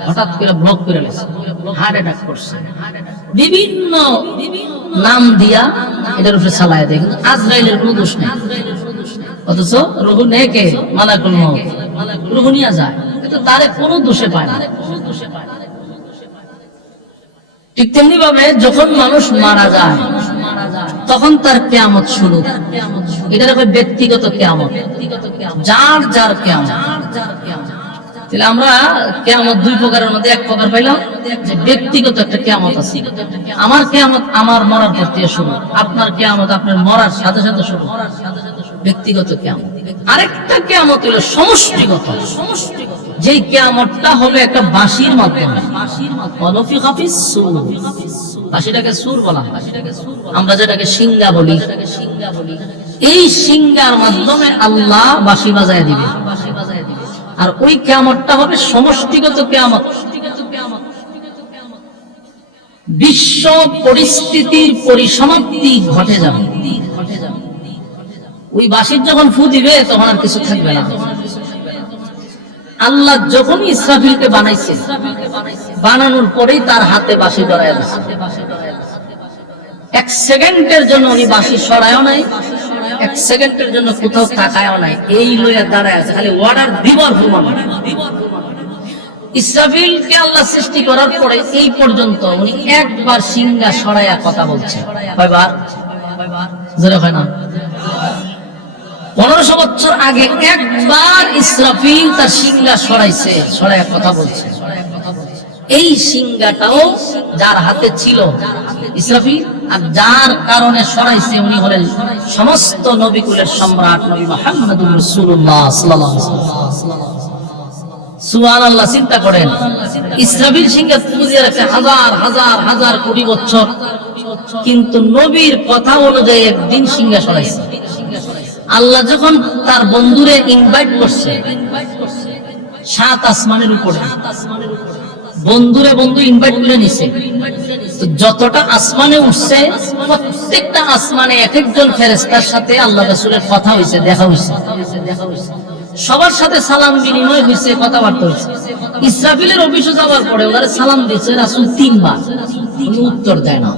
হঠাৎ করে ব্লক করে গেছে, হার্ট অ্যাটাক করছে, বিভিন্ন নাম দিয়া এটার উপরে চালায় দেয়, কিন্তু আজরাইলের কোনো দোষ নেই। অথচ রুহু নেকে মালাকুল মউত, রুহু নিয়ে যায়, কিন্তু তারে কোনো দোষে পায় না। ঠিক তেমনি ভাবে যখন মানুষ মারা যায় তখন তার কিয়ামত শুরু, এটা হবে ব্যক্তিগত কিয়ামত, যার যার কিয়ামত। তাহলে আমরা কিয়ামত দুই প্রকারের মধ্যে এক প্রকার পাইলাম, যে ব্যক্তিগত একটা কিয়ামত আছে। আমার কিয়ামত আমার মরার পর থেকে শুরু, আপনার কিয়ামত আপনার মরার সাথে সাথে শুরু, ব্যক্তিগত কিয়ামত। আরেকটা কিয়ামত হলো সমষ্টিগত, যেই কিয়ামতটা হবে একটা বাঁশির মাধ্যমে, অনফিখা ফিস সূর, বাঁশিটাকে সুর বলা হয়, আমরা যেটাকে সিংগা বলি, এই সিংগার মাধ্যমে আল্লাহ বাঁশি বাজায় দিবে। আর ওই কিয়ামতটা হবে সমষ্টিগত কিয়ামত, বিশ্ব পরিস্থিতির পরিসমাপ্তি ঘটে যাবে। ওই বাঁশির যখন ফু দিবে তখন আর কিছু থাকবে না। আল্লাহ যখন ইসরাফিলকে বানাইছে, বানানোর পরেই তার হাতে বাঁশি ধরায় দিয়েছে। 1 সেকেন্ডের জন্য উনি বাঁশি সরায়ও নাই, 1 সেকেন্ডের জন্য কোথাও তাকায়ও নাই, এই লইয়া দাঁড়ায় আছে, খালি অর্ডার দিবার প্রমাণ। ইসরাফিলকে আল্লাহ সৃষ্টি করার পরে এই পর্যন্ত উনি একবার সিংহা সরাইয়া কথা বলছে, কয়বার? জোরে হয় না? 1500 বছর আগে একবার ইসরাফিল তার সিংহা সরাইছে, সরাইয়া কথা বলছে। এই সিংহাটাও যার হাতে ছিল ইসরাফিল, আর যার কারণে সরাইছে উনি হলেন সমস্ত নবীকুলের সম্রাট নবী মুহাম্মদুর রাসূলুল্লাহ সাল্লাল্লাহু আলাইহি ওয়াসাল্লাম। সুবহানাল্লাহ, চিন্তা করেন, ইসরাফিল সিংহা পুজিয়ে রাখছে হাজার হাজার হাজার কোটি বছর, কিন্তু নবীর কথা অনুযায়ী একদিন সিংহা সরাইছে। আল্লাহ যখন তার বন্ধুরে ইনভাইট করছে 7 আসমানের উপরে, বন্ধুরে বন্ধু ইনভাইট করে নিছে, তো যতটা আসমানে উঠছে প্রত্যেকটা আসমানে এক একজন ফেরেশতার সাথে আল্লাহ রাসূলের কথা হইছে, দেখা হইছে। সবার সাথে সালাম বিনিময় হইছে, কথাবার্তা হইছে। ইসরাফিলের অফিসে যাওয়ার পরে ওনারে সালাম দিয়েছে রাসূল 3 বার, উনি উত্তর দেয় না।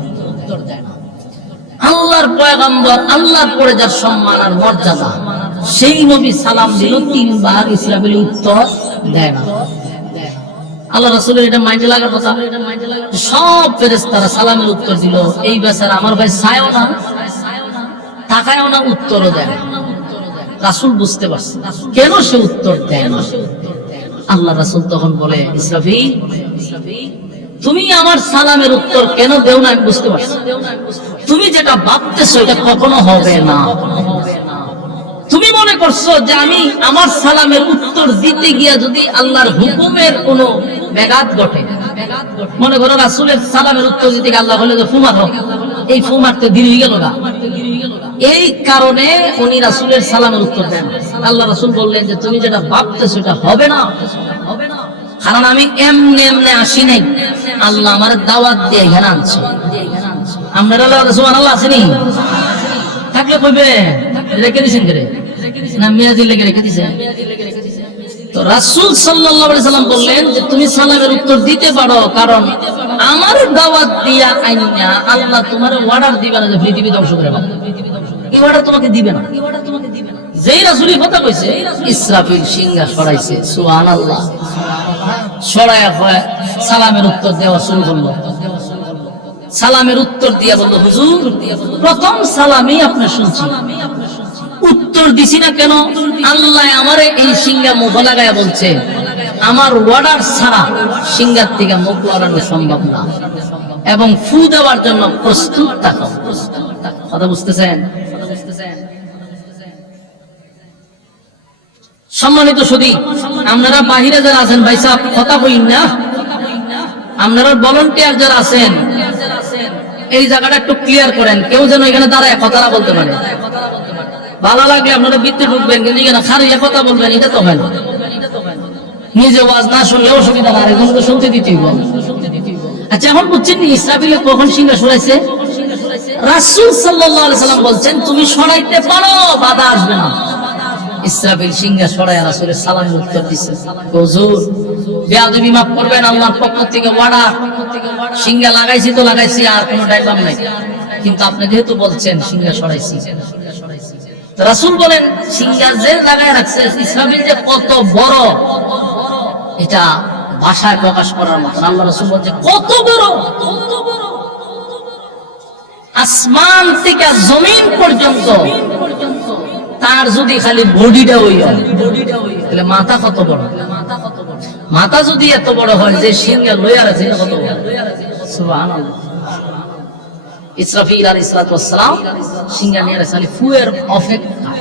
আল্লাহর পয়গম্বর, আল্লাহর পরে যার সম্মান আর মর্যাদা, সেই নবী সালাম দিল 3 বার, ইসরাফিল উত্তর দেয় না। আল্লাহ রাসূলের এটা মাইন্ডে লাগার কথা। সব ফেরেশতারা সালামের উত্তর দিল, এই বেচারা আমার ভাই চায়ও না, তাকায়ও না, উত্তরও দেয় না। রাসূল বুঝতে পারছে কেন সে উত্তর দেয় না। আল্লাহ রাসূল তখন বলে, ইসরাফিল, তুমি আমার সালামের উত্তর কেন দেও না আমি বুঝতে পারছি। তুমি যেটা ভাবতেছো এটা কখনো হবে না। তুমি মনে করছো যে আমি আমার সালামের উত্তর দিতে গিয়া যদি আল্লাহর হুকুমের কোনো ব্যাঘাত ঘটে, মনে করো রাসূলের সালামের উত্তর দিতে গিয়ে আল্লাহ বলে যে ফু মারো, এই ফু মারতে দেরি হয়ে গেল না, এই কারণে উনি রাসূলের সালামের উত্তর দেন। আল্লাহ রাসূল বললেন যে তুমি যেটা ভাবতেছো এটা হবে না, কারণ আমি এমনি এমনি আসি নাই, আল্লাহ আমার দাওয়াত দিয়ে এখানে আনছে। আপনারা সুবহানাল্লাহ আসেনি থাকলে কইবে রেখে দিছেন করে না, মিয়াজিল লেগে রেখে দিছেন। তো রাসূল সাল্লাল্লাহু আলাইহি সাল্লাম বললেন যে তুমি সালামের উত্তর দিতে পারো, কারণ আমার দাওয়াত দিয়া আইনা আল্লাহ তোমার অর্ডার দিবে না যে পৃথিবী ধ্বংস করে দাও, এই অর্ডার তোমাকে দিবে না। যেই রাসূল কথা কইছে, ইসরাফিল সিংহা সরাইছে, সুবহানাল্লাহ, সরায়া হয় সালামের উত্তর দেওয়া শুরু করলো। সালামের উত্তর দিয়া বলল, হুজুর প্রথম সালামই আপনি শুনছি, উত্তর দিছি না কেন? আল্লাহ আমারে এই সিংহা মুখ লাগায়া বলছে আমার অর্ডার ছাড়া সিংহার থেকে মুখ লড়ানো সম্ভব না, এবং ফু দেওয়ার জন্য প্রস্তুত থাকো। কথা বুঝতেছেন? সম্মানিত সুধী, আপনারা বাহিরে যারা আছেন ভাই সাহেব কথা বইন না, আপনারা ভলান্টিয়ার যারা আছেন এই জায়গাটা একটু ক্লিয়ার করেন, কেউ যেন এখানে দাঁড়ায় কথা না বলতে পারে। ভালো লাগলে আপনারা বৃত্তে ঢুকবেন, কিন্তু এখানে খারিয়া কথা বলবেন, এটা তো হয় না। নিজে ওয়াজ না শুনলে অসুবিধা না, এখন তো শুনতে দিতেই বল। আচ্ছা এখন বুঝছেন ইসরাফিলে কখন সিংহা সরাইছে? রাসূল সাল্লাল্লাহু আলাইহি সাল্লাম বলছেন তুমি সরাইতে পারো, বাধা আসবে না। ইসরাফিল সিংহা সরায় রাসূলের সালামের উত্তর দিছে, হুজুর বেয়াদবি মাফ করবেন, আল্লাহর পক্ষ থেকে অর্ডার, সিংহা লাগাইছি তো লাগাইছি, আর কোনো ডাইলাম নাই, কিন্তু আপনি যেহেতু বলছেন সিংহা সরাইছি। রাসূল বলেন সিংহা যে লাগায় রাখছে ইসরাফিল যে কত বড়, এটা ভাষায় প্রকাশ করার মতো। আল্লাহ রাসূল বলেন কত বড়, আসমান থেকে জমিন পর্যন্ত তার যদি খালি বডিটা ওই হয় তাহলে মাথা কত বড়, মাথা যদি এত বড় হয় যে সিংহা লইয়া আছে কত বড়। সুবহানাল্লাহ। ইসরাফিল আলাইহিস সালাম সিংহা নিয়ে আসলে ফুয়ের অপেক্ষা।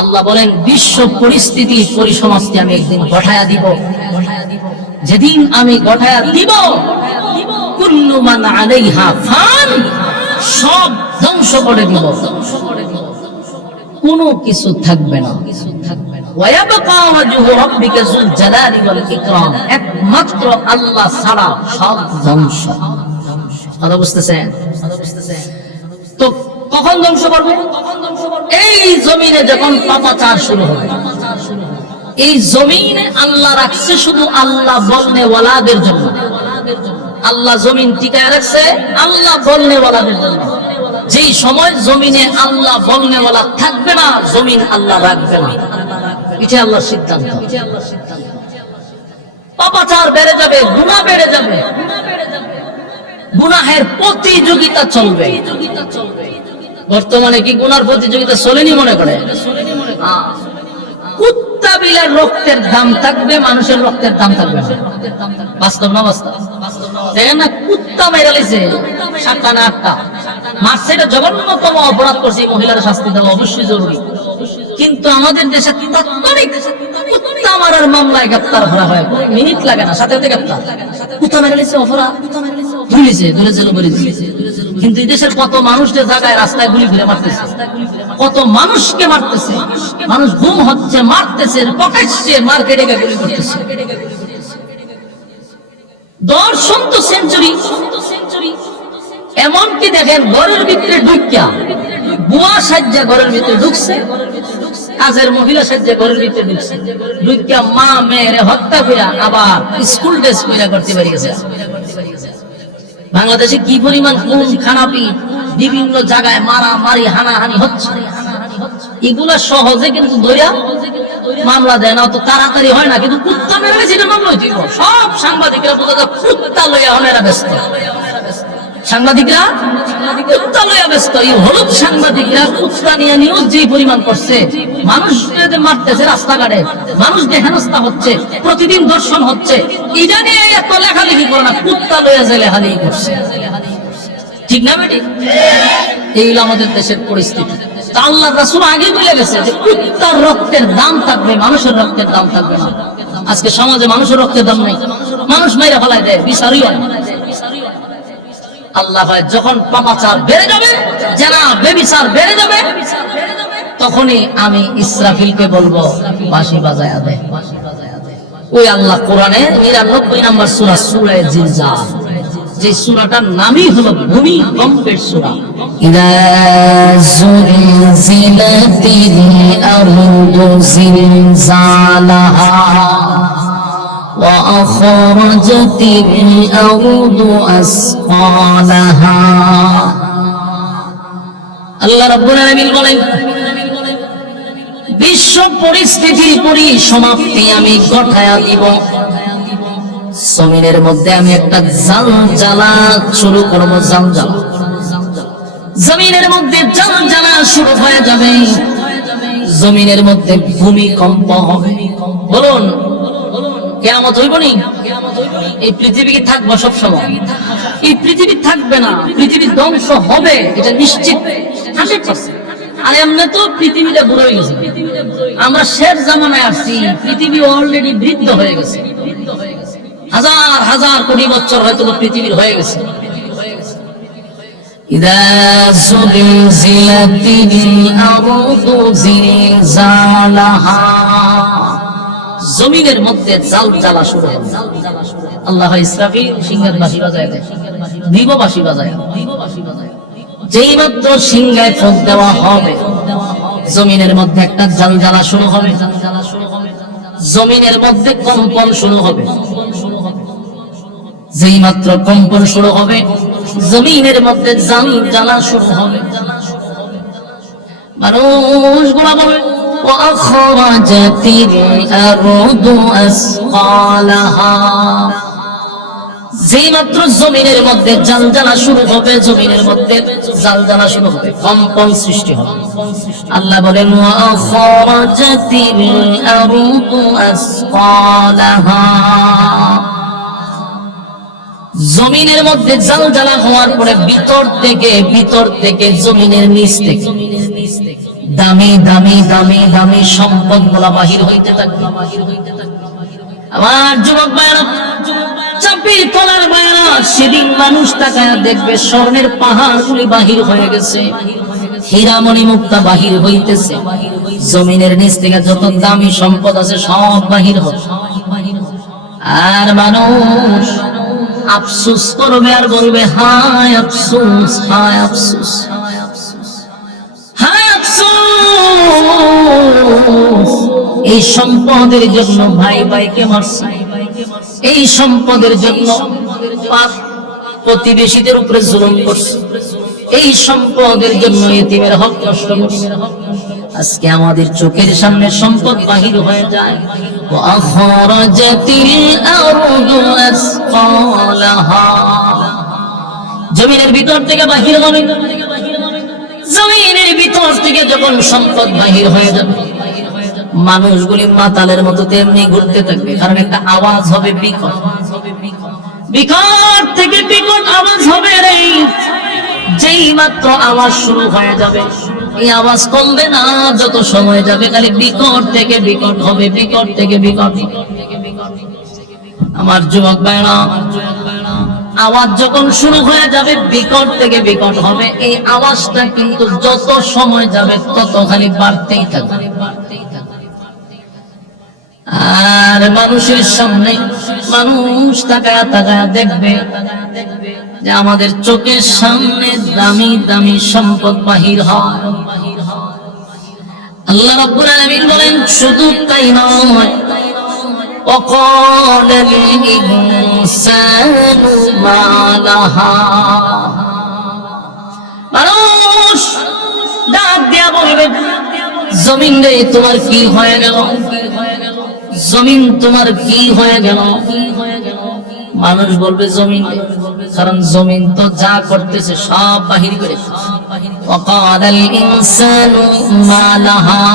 আল্লাহ বলেন বিশ্ব পরিস্থিতি পরিসমাপ্তি আমি একদিন ঘটায়া দিব, যেদিন আমি ঘটায়া দিব কুল্লু মান আলাইহা ফান, সব ধ্বংস করে দিব, কোনো কিছু থাকবে না। ওয়ায়াবকা ওয়াজহু রাব্বিকা যুল জালালি ওয়াল ইকরাম, একমাত্র আল্লাহ ছাড়া সব ধ্বংস। কথা বুঝতেছেন? তো কখন ধ্বংস করবে? এই জমিনে যখন পাপাচার শুরু হবে। এই জমিনে আল্লাহ রাখছে শুধু আল্লাহ বলনে ওয়ালাদের জন্য। আল্লাহ জমিন টিকায় রাখছে আল্লাহ বলনে ওয়ালাদের জন্য। যেই সময় জমিনে আল্লাহ বলনে ওয়ালা থাকবে না, জমিন আল্লাহ রাখবে না, এটা আল্লাহর সিদ্ধান্ত। পাপাচার বেড়ে যাবে, গুনাহ বেড়ে যাবে, গুনাহের প্রতিযোগিতা চলবে। বর্তমানে কি গুনার প্রতিযোগিতা চলেনি মনে করে? কুত্তা বিলের রক্তের দাম থাকবে, মানুষের রক্তের দাম থাকবে না। বাস্তব না বাস্তব? দেখেন না, কুত্তা মেরে লাইছে 7টা না 8টা, মারছে, এটা জঘন্যতম অপরাধ করছে, মহিলার শাস্তি দেওয়া অবশ্যই জরুরি। কিন্তু আমাদের দেশে তাৎক্ষণিক কুত্তা মারার মামলায় গ্রেফতার করা হয়, মিনিট লাগে না, সাথে সাথে গ্রেফতার। কুত্তা মেরে লাইছে অপরাধ, ধুলিছে, ধরে জেল ভরে দিয়েছে। কিন্তু এই দেশের কত মানুষকে জায়গায় রাস্তায় গুলি ফিরে মারতেছে, কত মানুষকে মারতেছে, মানুষ গুম হচ্ছে, মারতেছে, প্রকাশ্যে মার্কেটে গুলি করতেছে। দর্শন তো সেঞ্চুরি, এমনকি দেখেন ঘরের ভিতরে ঢুকিয়া বুয়া সাজ্জা ঘরের ভিতরে ঢুকছে, কাজের মহিলা সাজ্জা ঘরের ভিতরে ঢুকছে, ঢুকিয়া মা মেয়েরে হত্যা করে আবার স্কুল ড্রেস করে করতে পারি গেছে। বাংলাদেশে কি পরিমাণ খুন খানাপি, বিভিন্ন জায়গায় মারামারি হানাহানি হচ্ছে, এগুলা সহজে কিন্তু ধরিয়া মামলা দেয় না, অত তাড়াতাড়ি হয় না, কিন্তু কুত্তা মেরে গেছে মামলা হইতে সব সাংবাদিকরা বোঝা যায় কুত্তা লইয়া অনেরা ব্যস্ত, সাংবাদিকরা কুত্তা লইয়া ব্যস্ত। এই হলুদ সাংবাদিকরা কুত্তা নিয়ে নিউজ যে পরিমাণ করছে, মানুষকে যে মারতেছে রাস্তাঘাটে, মানুষকে হেনস্থা হচ্ছে, প্রতিদিন দর্শন হচ্ছে, এটা নিয়ে এত লেখালেখি করে না, কুত্তা লইয়া যে লেখালেখি করছে, ঠিক না বেটি? এইগুলো আমাদের দেশের পরিস্থিতি। আল্লাহ রাসূল আগে বলে গেছে যে কুত্তার রক্তের দাম থাকবে, মানুষের রক্তের দাম থাকবে না। আজকে সমাজে মানুষের রক্তের দাম নেই, মানুষ মাইরা ফেলায় দেয়, বিচারই হয়। আল্লাহ হয় যখন পাপাচার বেড়ে যাবে, জানা বেবিচার বেড়ে যাবে, তখনই আমি ইসরাফিলকে বলবো বাঁশি বাজায়া দে। ওই আল্লাহ কোরআনে 99 নম্বর সূরা সূরা জিলজাল, যে সূরাটার নামই হলো ভূমিকম্পের সূরা। ইযা যুলজিলাতিল আরদু জিলজালাহা ওয়া আখরাজাতিল আরদু আসকালাহা। আল্লাহ রাব্বুল আলামিন বলেন, বিশ্ব পরিস্থিতির পরিসমাপ্তি আমি ঘটায়া দিব, জমিনের মধ্যে আমি একটা জালজালা শুরু করব, জালজালা, জমিনের মধ্যে জালজালা শুরু হয়ে যাবে, জমিনের মধ্যে ভূমিকম্প হবে। বলুন কিয়ামত হইব নি? এই পৃথিবী কি থাকবে সব সময়? এই পৃথিবী থাকবে না, পৃথিবী ধ্বংস হবে, এটা নিশ্চিত 100%। আর এমনি তো পৃথিবীটা বুড়ো হয়ে গেছে, আমরা শেষ জামানায় আসছি, পৃথিবী অলরেডি বৃদ্ধ হয়ে গেছে, হাজার হাজার কোটি বছর হয়তো পৃথিবীর হয়ে গেছে। ইযা যুলজিলাতিল আরদু জিলজালাহা, জমিনের মধ্যে জালজালা শুরু হবে। আল্লাহ ইসরাফিল সিংহের বাঁশি বাজায় দেয়, দিব বাঁশি বাজায়, যেই মাত্র সিংহায় ফোঁক দেওয়া হবে, জমিনের মধ্যে একটা জালজালা শুরু হবে, জমিনের মধ্যে কম্পন শুরু হবে, যেই মাত্র কম্পন শুরু হবে, জমিনের মধ্যে জালজালা শুরু হবে, মানুষগুলা বলবে ওয়া আখরাজাতিল আরদু আসকালাহা, যেই মাত্র জমিনের মধ্যে জালজালা শুরু হবে, জমিনের মধ্যে জালজালা শুরু হবে, কম্পন সৃষ্টি হবে। আল্লাহ বলেন ওয়া আখরাজাতিল আরদু আসকালাহা, জমিনের মধ্যে জালজালা হওয়ার পরে ভিতর থেকে জমিনের নিচ থেকে দামি দামি দামি দামি সম্পদ গুলা বাহির হইতে থাকবে। আমার যুবক ভাইরা, চাপি তলার ভাইরা, সেদিন মানুষ তাকায়া দেখবে স্বর্ণের পাহাড় গুলি বাহির হয়ে গেছে, হীরামণি মুক্তা বাহির হইতেছে, জমিনের নিচ থেকে যত দামি সম্পদ আছে সব বাহির হবে। আর মানুষ আফসোস করবে আর বলবে হায় আফসোস, হায় আফসোস, হায় আফসোস, এই সম্পদের জন্য ভাই ভাইকে মারছে, এই সম্পদের জন্য প্রতিবেশীদের উপরে জুলুম করছে, এই সম্পদের জন্য ইতিমের হক নষ্ট করছে। আজকে আমাদের চোখের সামনে সম্পদ বাহির হয়ে যায়। ওয়া আখরাজাতিল আরদু আসকালাহা, জমিনের ভিতর থেকে বাহির হবে, জমিনের ভিতর থেকে যখন সম্পদ বাহির হয়ে যাবে, মানুষগুলি মাতালের মতো তেমনি ঘুরতে থাকবে, কারণ একটা আওয়াজ হবে বিকট, বিকট থেকে বিকট আওয়াজ হবে রে। যেই মাত্র আওয়াজ শুরু হয়ে যাবে, এই আওয়াজ কমবে না, যত সময় যাবে খালি বিকট থেকে বিকট হবে, বিকট থেকে বিকট। আমার যুবক ভাইরা, আওয়াজ যখন শুরু হয়ে যাবে বিকট থেকে বিকট হবে, এই আওয়াজটা কিন্তু যত সময় যাবে তত খালি বাড়তেই থাকবে। আর মানুষের সামনে মানুষ তাকায়া তাকায়া দেখবে যে আমাদের চোখের সামনে দামি দামি সম্পদ বাহির হয়। আল্লাহ রাব্বুল আলামিন বলেন শুধু তাই নয়, وقال الإنسان ما لها, মানুষ ডাক দিয়া বলবে জমিন রে তোমার কি হয়ে গেল, জমিন তোমার কি হয়ে গেল। মানুষ বলবে জমিন, কারণ জমিন তো যা করতেছে সব বাহির করে। وقال الإنسان ما لها,